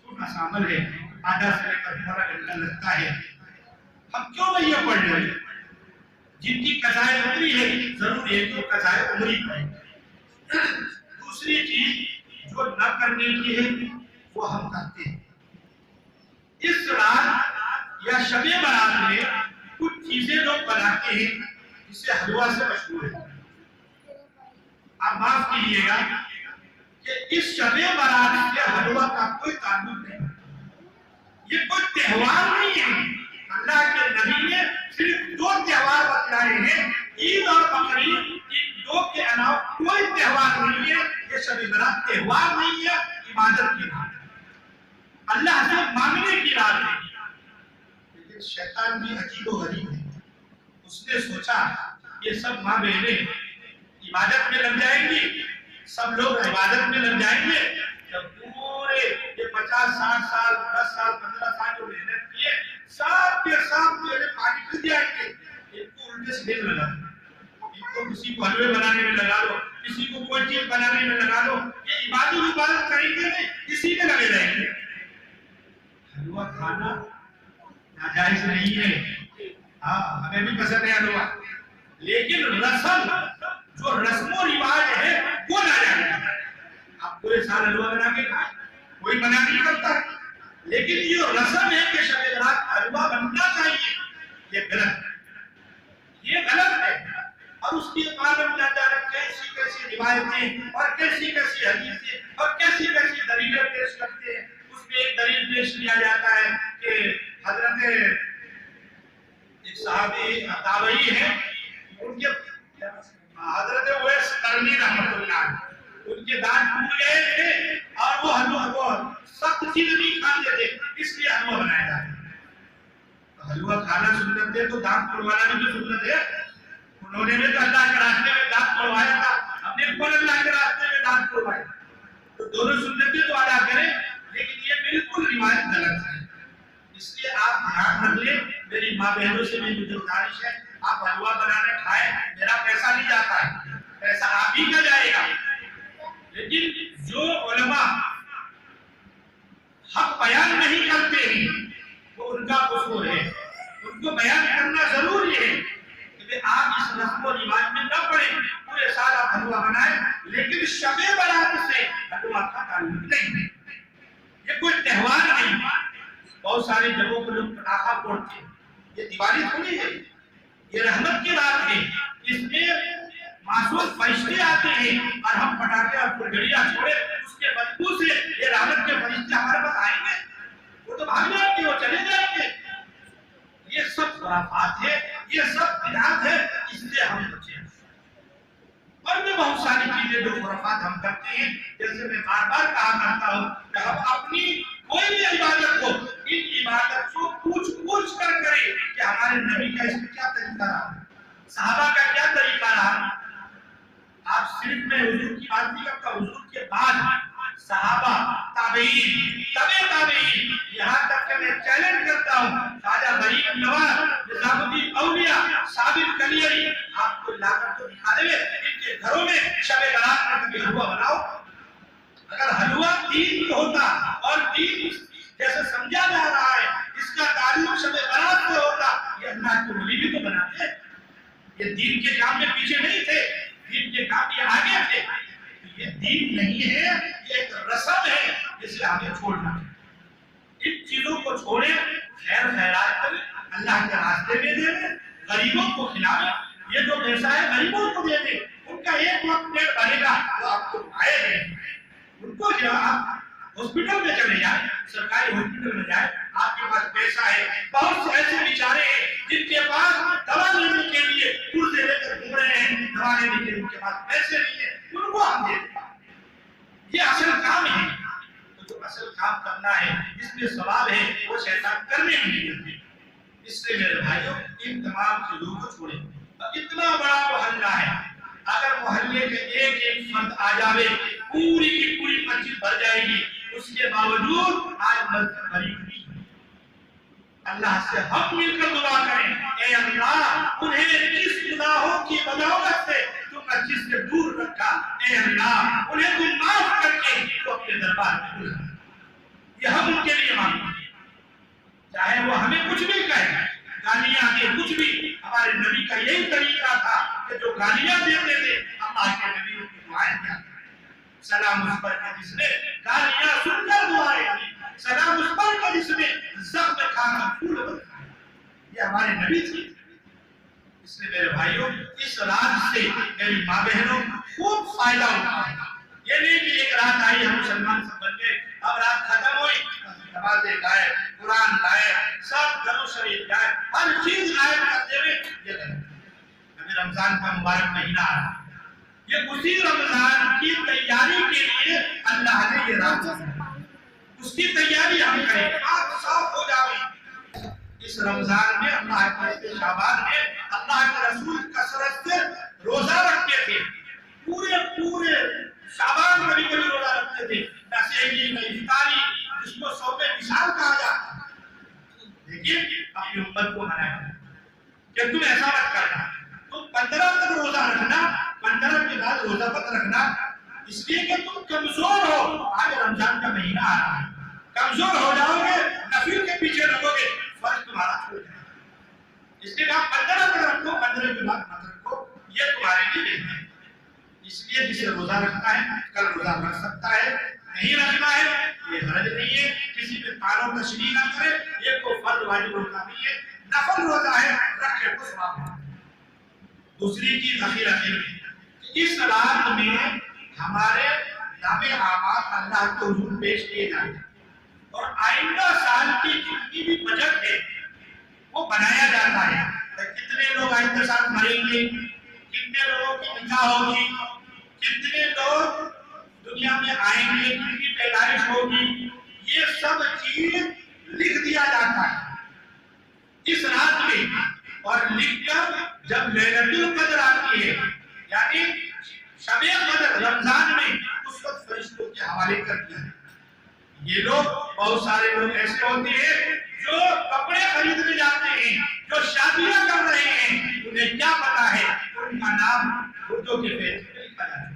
چھوٹا سا عمل ہے، آدھا سے لے کر پورا گھنٹہ لگتا ہے، ہم کیوں نہیں یہ پڑھ رہے؟ جن کی قضائے عمری ہے ضرور ہے کہ قضائے عمری پڑھیں۔ دوسری چیز جو نہ کرنے کی ہے وہ ہم کرتے ہیں۔ اس رات یا شب برات میں کچھ چیزیں لوگ بناتے ہیں جسے حلوہ سے مشہور ہے۔ آپ معاف کیجیے گا کہ اس شب برات کے حلوہ کا کوئی تعلق نہیں، یہ کوئی تہوار نہیں ہے۔ اللہ کے نبی نے صرف دو تہوار بتلائے ہیں، عید اور بقرعید، ان دو کے علاوہ کوئی تہوار نہیں ہے۔ یہ شب برات تہوار نہیں ہے، عبادت کی رات ہے، اللہ سے مانگنے کی رات ہے۔ لیکن شیطان بھی عجیب و غریب ہے، اس نے سوچا یہ سب ماں بہنیں عبادت میں لگ جائیں گی، سب لوگ عبادت میں لگ جائیں گے، جب پورے یہ 50 60 سال 10 سال 15 سال جو محنت کیے سب کے سب میرے پانی پھر جائیں گے۔ ان کو الٹے سیدھے لگا دو، ان کو کسی کو حلوے بنانے میں لگا دو، کسی کو کوئی چیز بنانے میں لگا دو، یہ عبادت کریں گے نہیں، اسی میں لگے رہیں گے۔ حلوہ کھانا ناجائز نہیں ہے، ہاں ہمیں بھی پسند ہے حلوہ، لیکن رسم جو رسم و رواج ہے وہ ناجائز ہے۔ آپ پورے سال حلوہ بنا کے کھائیں، کوئی منع نہیں کرتا، لیکن یہ رسم ہے کہ شب برات حلوہ بننا چاہیے، یہ غلط ہے، یہ غلط ہے۔ اور اس کی عالم نہ جانے کیسی کیسی روایتیں اور کیسی کیسی حدیثیں اور کیسی کیسی دلیلیں پیش کرتے ہیں۔ اس میں ایک دلیل پیش کیا جاتا ہے کہ حضرت ایک صحابی تابعی ہیں، ان کے حضرت اویس قرنی رحمۃ اللہ علیہ، ان کے دانت ٹوٹ گئے تھے اور وہ حلوہ سخت چیز نہیں کھاتے تھے، اس لیے حلوہ بنایا جاتا ہے۔ حلوہ کھانا سنت ہے تو دانت توڑوانا بھی تو سنت ہے۔ انہوں نے تو اللہ کے راستے میں دانت توڑوایا تھا، ہم نے کون اللہ کے راستے میں دانت توڑوایا؟ تو دونوں سنتیں تو ادا کریں، لیکن یہ بالکل روایت غلط ہے۔ اس لیے آپ دھیان رکھ لیں، میری ماں بہنوں سے بھی مجھے گزارش ہے، آپ حلوہ بنانے کھائیں، میرا پیسہ نہیں جاتا ہے، پیسہ آپ ہی کا جائے گا۔ لیکن جو علماء حق بیان نہیں کرتے ہیں وہ ان کا قصور ہے، ان کو بیان کرنا ضروری ہے کہ آپ اس رسم و رواج میں نہ پڑیں، پورے سال آپ حلوہ بنائیں، لیکن شب برات سے حلوہ کا تعلق نہیں ہے، یہ کوئی تہوار نہیں۔ بہت سارے جگہوں پر لوگ پٹاخہ پھوڑتے ہیں، یہ دیوالی تھوڑی ہے، یہ رحمت کی رات ہے، اس میں معصوم فرشتے آتے ہیں اور ہم پٹاخے اور پھلجھڑیاں چھوڑے اس کے بدبو سے یہ رحمت کے فرشتے ہمارے پاس آئیں گے؟ وہ تو بھاگ جائیں گے، وہ چلے جائیں گے۔ یہ سب خرافات ہے، یہ سب بدعت ہے، اس لیے ہم بچیں۔ اور بھی بہت ساری چیزیں جو خرافات ہم کرتے ہیں، جیسے میں بار بار کہا کرتا ہوں کہ ہم اپنی کوئی بھی عبادت ہو، ان عبادت کو پوچھ کر کریں کہ ہمارے نبی کا اس میں کیا طریقہ رہا، صحابہ کا کیا طریقہ رہا۔ آپ صرف میں حضور کی بات نہیں کرتا، حضور کے بعد صحابہ، تابعین، تبع تابعین، یہاں تک کہ میں چیلنج کرتا ہوں خواجہ غریب نواز، نظام الدین اولیاء، ثابت کلیری، آپ کو لا کر تو دکھا دے ان کے گھروں میں شب برات میں کبھی حلوہ بناؤ۔ اگر حلوہ دین کی ہوتا اور دین جیسے سمجھا جا رہا ہے اس کا تعلق شب برات سے ہوتا، یہ اللہ کے ولی بھی تو بناتے، یہ دین کے کام میں پیچھے نہیں تھے، دین کے کام یہ آگے تھے۔ یہ دین نہیں ہے، یہ ایک رسم ہے جسے ہمیں چھوڑنا ہے۔ ان چیزوں کو چھوڑیں، خیر خیرات کریں، اللہ کے راستے میں دیں، غریبوں کو کھلائیں، یہ جو پیسہ ہے غریبوں کو دے دیں، ان کا ایک وقت پیٹ بھرے گا وہ آپ کو آئے دیں، ان کو جو آپ ہاسپٹل میں چلے جائیں، سرکاری ہاسپٹل میں جائیں، آپ کے پاس پیسہ ہے، بہت سے ایسے بیچارے ہیں جن کے پاس دوا لینے کے لیے پرزے لے کر گھوم رہے ہیں، دوا لینے کے لیے ان کے پاس پیسے نہیں ہیں، ان کو ہم دے دیں۔ یہ اصل کام ہے، تو جو اصل کام کرنا ہے اس میں ثواب ہے، وہ شیطان کرنے نہیں دیتے۔ اس لیے میرے بھائیوں ان تمام چیزوں کو چھوڑیں۔ اتنا بڑا محلہ ہے، اگر محلے کے ایک ایک فرد آ جاوے پوری کی پوری مسجد بھر جائے گی، اس کے باوجود آج مسجد بھری ہوئی ہے۔ اللہ سے ہم مل کر دعا کریں، اے اللہ انہیں کس گناہوں کی بدولت سے تم نے جس سے دور رکھا، اے اللہ انہیں تم معاف کر کے تو اپنے دربار میں بلا، یہ ہم ان کے لیے مانگتے ہیں، چاہے وہ ہمیں کچھ بھی کہے، گالیاں دے، کچھ بھی۔ ہمارے نبی کا یہی طریقہ تھا کہ جو گالیاں دیتے تھے اللہ کے نبی ان کی دعائیں کیا کرتے، سلام اس پر کہ جس نے گالیاں سن کر دعائیں کی، سلام اس پر کہ جس نے زخم کھا کر پھول بنایا، یہ ہمارے نبی تھے۔ اس لیے میرے بھائیوں اس رات سے میری ماں بہنوں خوب فائدہ اٹھائیں، یہ نہیں کہ ایک رات آئی ہم مسلمان سب بن گئے، اب رات ختم ہوئی نمازیں گائے، قرآن لائے، سب درود شریف گائے، ہر چیز غائب کرتے ہوئے یہ غلط ہے۔ ابھی رمضان کا مبارک مہینہ آ رہا ہے، یہ اسی رمضان کی تیاری کے لیے اللہ نے یہ رات دی، اس کی تیاری ہم کریں، آنکھ صاف ہو جائے۔ اس رمضان میں اللہ کے شعبان میں اللہ کے رسول کثرت سے روزہ رکھتے تھے، پورے شعبان میں بھی روزہ رکھتے تھے، نسیحی میں افطاری جس کو صوم وصال کہا جاتا ہے، لیکن اپنی امت کو منع کیا کہ تم ایسا مت کرنا، تم 15 تک روزہ رکھنا، 15 کے بعد روزہ مت رکھنا، اس لیے کہ تم کمزور ہو، آج رمضان کا مہینہ آ رہا ہے، کمزور ہو جاؤ گے، نفل کے پیچھے رہو گے، فرض تمہارا چھوڑ جائے گا، اس لیے کہا 15 تک رکھو، 15 کے بعد مت رکھو، یہ تمہارے لیے بہتر ہے۔ اس لیے جسے روزہ رکھتا ہے کل روزہ رکھ سکتا ہے، نہیں رکھنا ہے یہ حرج نہیں ہے، کسی پہ تعلق تشریح نہ کرے، یہ کوئی فرض واجب روزہ نہیں ہے، نفل روزہ ہے، رکھے کو ثواب ہے۔ دوسری چیز اخیر میں اس رات میں ہمارے نامے اعمال اللہ کے حضور پیش کیے جاتے ہیں اور آئندہ سال کی جتنی بھی بجٹ ہے وہ بنایا جاتا ہے، کتنے لوگ آئندہ سال مریں گے، کتنے لوگوں کی نکاح ہوگی، کتنے لوگ دنیا میں آئیں گے، کن کی پیدائش ہوگی، یہ سب چیز لکھ دیا جاتا ہے اس رات میں، اور لکھ کر جب لیلۃ القدر آتی ہے یعنی شب قدر رمضان میں، اس وقت فرشتوں کے حوالے کر دیا ہے۔ یہ لوگ بہت سارے لوگ ایسے ہوتے ہیں جو کپڑے خریدنے جاتے ہیں، جو شادیاں کر رہے ہیں، انہیں کیا پتا ہے ان کا نام اردو کے پیج پہ لکھا جاتا ہے۔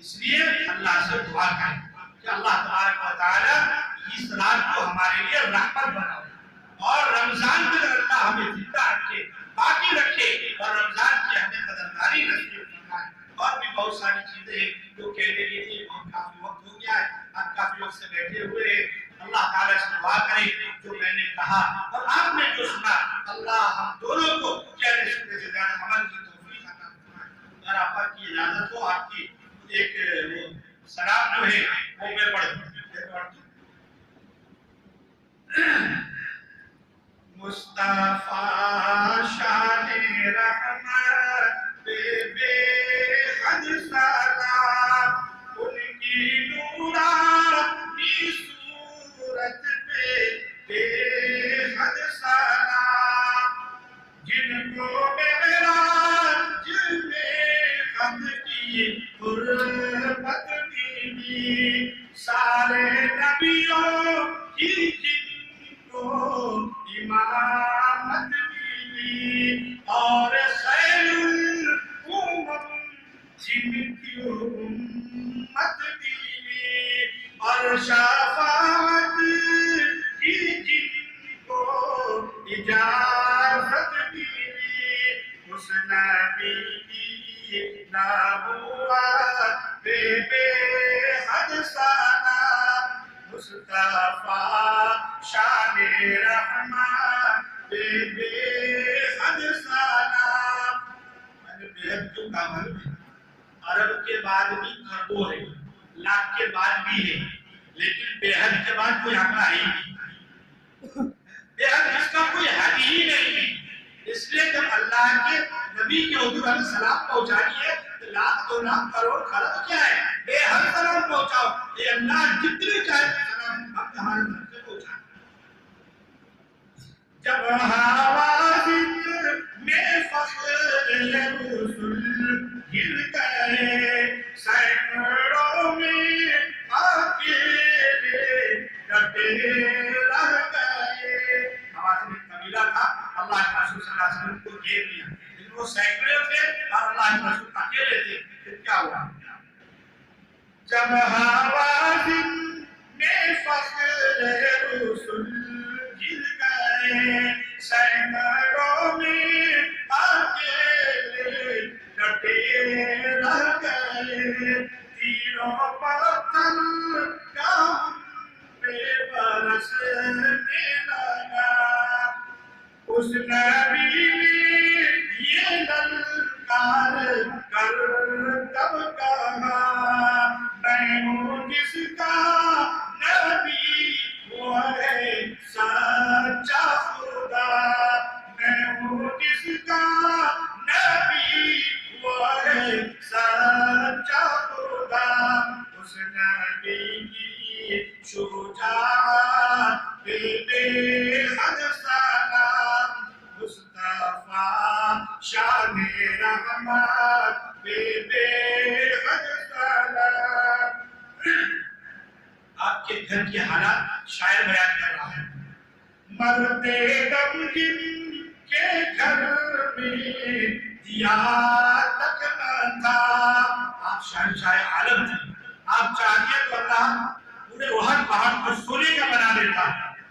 اس لیے اللہ سے دعا کریں کہ اللہ تبارک و تعالی اس رات کو ہمارے لیے رحمت بنائے اور رمضان میں اللہ ہمیں زندہ رکھے، باقی رکھے، اور رمضان کی ہمیں قدردانی نصیب فرمائے۔ اور بھی بہت ساری چیزیں ہیں جو کہنے کے لیے بہت کافی وقت ہو گیا ہے، آپ کافی وقت سے بیٹھے ہوئے ہیں، اللہ تعالیٰ سے دعا کریں جو میں نے کہا اور آپ نے جو سنا، اللہ ہم دونوں کو کہنے سننے سے زیادہ عمل کی توفیق عطا فرمائے۔ اگر آپ کی اجازت ہو، آپ کی ایک سلام جو ہے وہ میں پڑھ دوں۔ مصطفیٰ شان رحمت بے حد سلام، ان کی نورانی صورت پہ بے حد سلام، جن کو معراج میں خم کی حرمت ملی، سارے نبیوں کی جن کو امامت ملی، اور خیر الامم جن کی امت ملی، اور شفاعت کی جن کو اجازت ملی، اس نبی کی نبوت بے حد سلام، مصطفیٰ شان رحمت بے حد سلام۔ میں نے بے حد کیوں کہا؟ عرب کے بعد بھی کردو ہے، لاکھ کے بعد بھی ہے، لیکن بے حد کے بعد کوئی آنکڑا ہے ہی نہیں، بے حد اس کا کوئی حد ہی نہیں ہے۔ اس لیے جب اللہ کے نبی کے حضور علیہ السلام پہنچانی ہے تو لاکھ دو لاکھ کروڑ خلق کیا ہے، بے حد سلام پہنچاؤ، اے اللہ جتنے چاہے سلام ہم تمہارے طرف سے پہنچائیں۔ جب حوادث میں فخر رسول گر گئے، سینکڑوں میں اکیلے ڈٹے رہ گئے، وہ سینکڑوں تھے اور اللہ کے رسول اکیلے تھے. پھر کیا ہوا؟ جب حوازن میں فخر رسول گر گئے سینکڑوں میں اکیلے ڈٹے رہ گئے تیروں پتھر کا ہم پہ برسنے لگا. اس نبی نے یہ للکار کر تب کہا میں ہوں جس کا نبی وہ ہے سچا خدا. میں ہوں جس کا نبی وہ ہے سچا خدا. اس نبی کی شجاعت پہ بے حد سلام. مصطفیٰ شان رحمت پہ بے حد سلام. آپ کے گھر کی حالات شاعر بیان کر رہا ہے. مرتے دم جن کے گھر میں دیا تک نہ تھا. آپ شہنشاہ عالم تھے. آپ چاہیے تو اللہ پورے احد پہاڑ کو سونے کا بنا دیتا,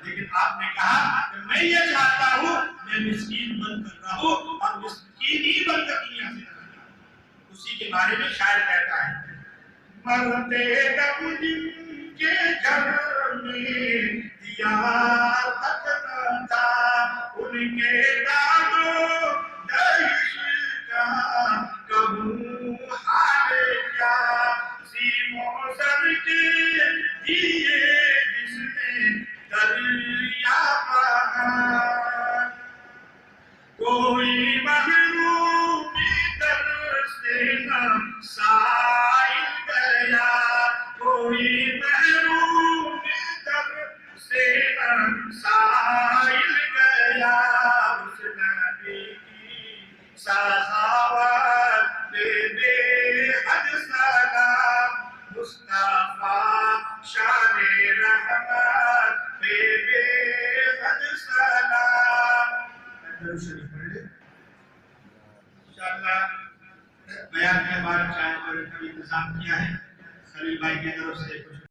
لیکن آپ نے کہا کہ میں یہ چاہتا ہوں میں مسکین بن کر رہوں اور مسکین ہی بن کر دنیا سے رہوں. اسی کے بارے میں شاعر کہتا ہے مرتے دم جن کے گھر میں دیا تک نہ تھا ان کے دانوں دہش کا کہوں حال کیا. سیموں سر کے دیے جس نے دریا پہا کوئی محروم در سے نہ سائل گیا. کوئی محروم در سے نہ سائل گیا. اس نبی کی سخاوت پہ بے حد سلام. مصطفیٰ شان رحمت پہ بے حد سلام. درود شریف پڑھ لیں انشاءاللہ. بیان کے بعد چائے اور کا انتظام کیا ہے. خلیل بھائی کی طرف سے